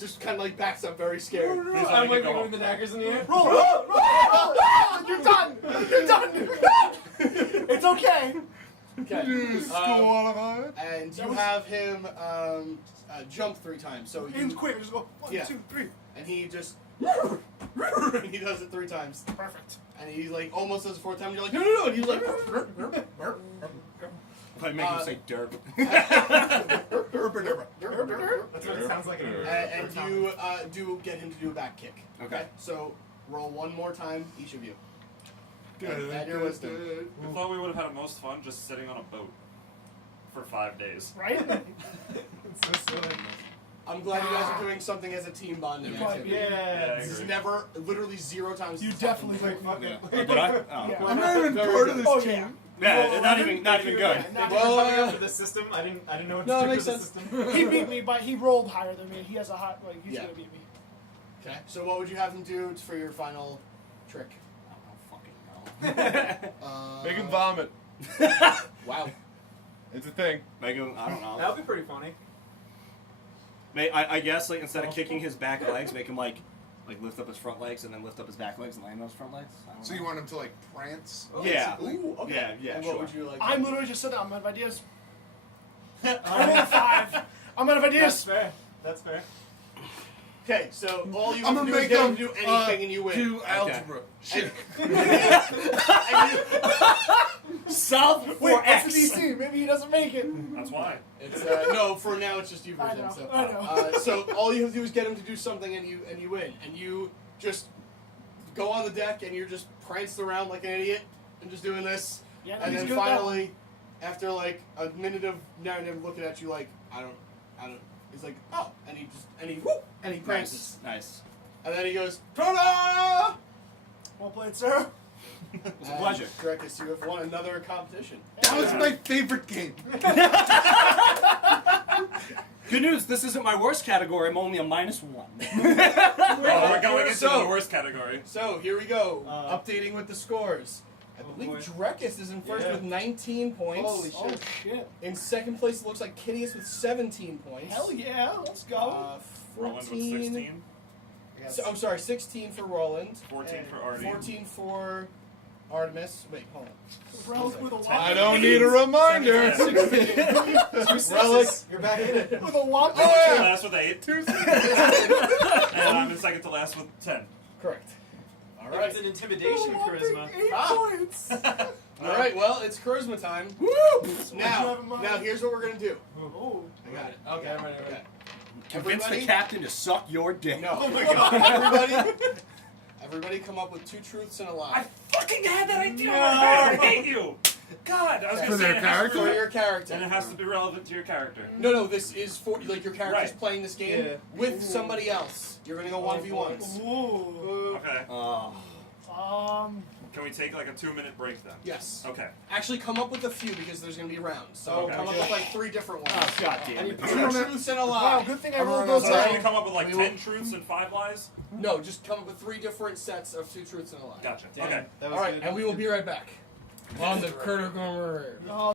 just kind of like backs up very scared. He's I'm letting like it go. moving the daggers in the air. Roll! You're done! You're done! It's okay! Okay. Disqualified. And That you was- have him jump 3 times. So Aim you, quick. Just go 1, Yeah. 2, 3. and he just, and he does it 3 times, Perfect. and he like almost does it 4th time. And you're like, no, and he's like, If I make him say derp. That's what it sounds like. and you do get him to do a back kick. Okay. So roll 1 more time, each of you. Good, Add your good, wisdom. good. I thought we would have had the most fun just sitting on a boat for 5 days. Right? It's so silly. I'm glad you guys are doing something as a team bonding Yeah. activity. Yeah, I Yeah. This is agree. never, literally 0 times. You fucking definitely play. think Fuck it. Oh, did I? Oh. Yeah. I'm not even Very part good. of this Oh, team. yeah. Yeah, not even good. Yeah, Not Well, even coming up with this system. I didn't know what No, to it do makes for the sense. system. He beat me, but he rolled higher than me. He has a hot, he's Yeah. gonna beat me. Okay. So what would you have him do for your final trick? I don't fucking know. Make him vomit. Wow. It's a thing. Make him, I don't know. That would be pretty funny. I guess like instead of kicking his back legs, make him like lift up his front legs and then lift up his back legs and land on his front legs. I don't So know. you want him to like prance? Yeah. Ooh, okay. Yeah, And sure. what would you like? I'm literally just sitting down. I'm out of ideas. I rolled a 5. I'm out of That's ideas. fair. That's fair. Okay, so all you I'm have to gonna do is make get him him to do anything and you win. do algebra. Shit. South Wait, for what's X. the DC? Maybe he doesn't make it. That's why. It's no, for now it's just you I versus him. know, So, I know. so all you have to do is get him to do something and you win, and you just go on the deck and you're just prancing around like an idiot and just doing this, Yeah, and he's then good at that. finally, after like a minute of narrative looking at you like I don't, he's like oh, and he prances, Nice. and then he goes ta-da! Well played, sir. It's a pleasure. Drekas, you have won another competition. That was my favorite game. Good news, this isn't my worst category. I'm only a -1. Oh, we're going into So- the worst category. So here we go. Updating with the scores. I believe boy. Drekas is in first Yeah. with 19 points. Holy Oh shit. shit! In second place, it looks like Kitteus with 17 points. Hell yeah, let's go. Roland with 14. 16, I'm sorry, 16 for Roland. 14 for Artie. 14 for Artemis. Wait, hold on. Relic with a I whopper. don't need a reminder. Relic, you're back in it. With a whopper. I'm Oh, in yeah. last with 8. And I'm in second to last with 10. Correct. All If right. it's an intimidation charisma. 8 Ah. points. All right. Well, it's charisma time. What you Now, have in mind? here's what we're gonna do. Oh. I got it. Okay, I'm ready. Okay. Convince the Everybody- captain to suck your dick. No. Oh my God. Everybody, come up with 2 truths and a I lie fucking had that idea. I hate you. God, I was For gonna say their it has to for be- your character. And it has to be relevant to your character. No, this is for like your character's Right. playing this game Yeah. with somebody else. You're gonna go 1v1s. Ooh. Okay. Can we take like a 2-minute break then? Yes. Okay. Actually, come up with a few because there's gonna be rounds. So Okay. come up with like 3 different ones. Oh, God damn it. 2 truths and a lie. Wow, good thing I rolled So those So we're out. gonna come up with like We 10 will- truths and 5 lies? No, just come up with 3 different sets of 2 truths and a lie. Gotcha. Damn, Okay. that was All right, good. and we will be right back on the Critical Miss. Oh,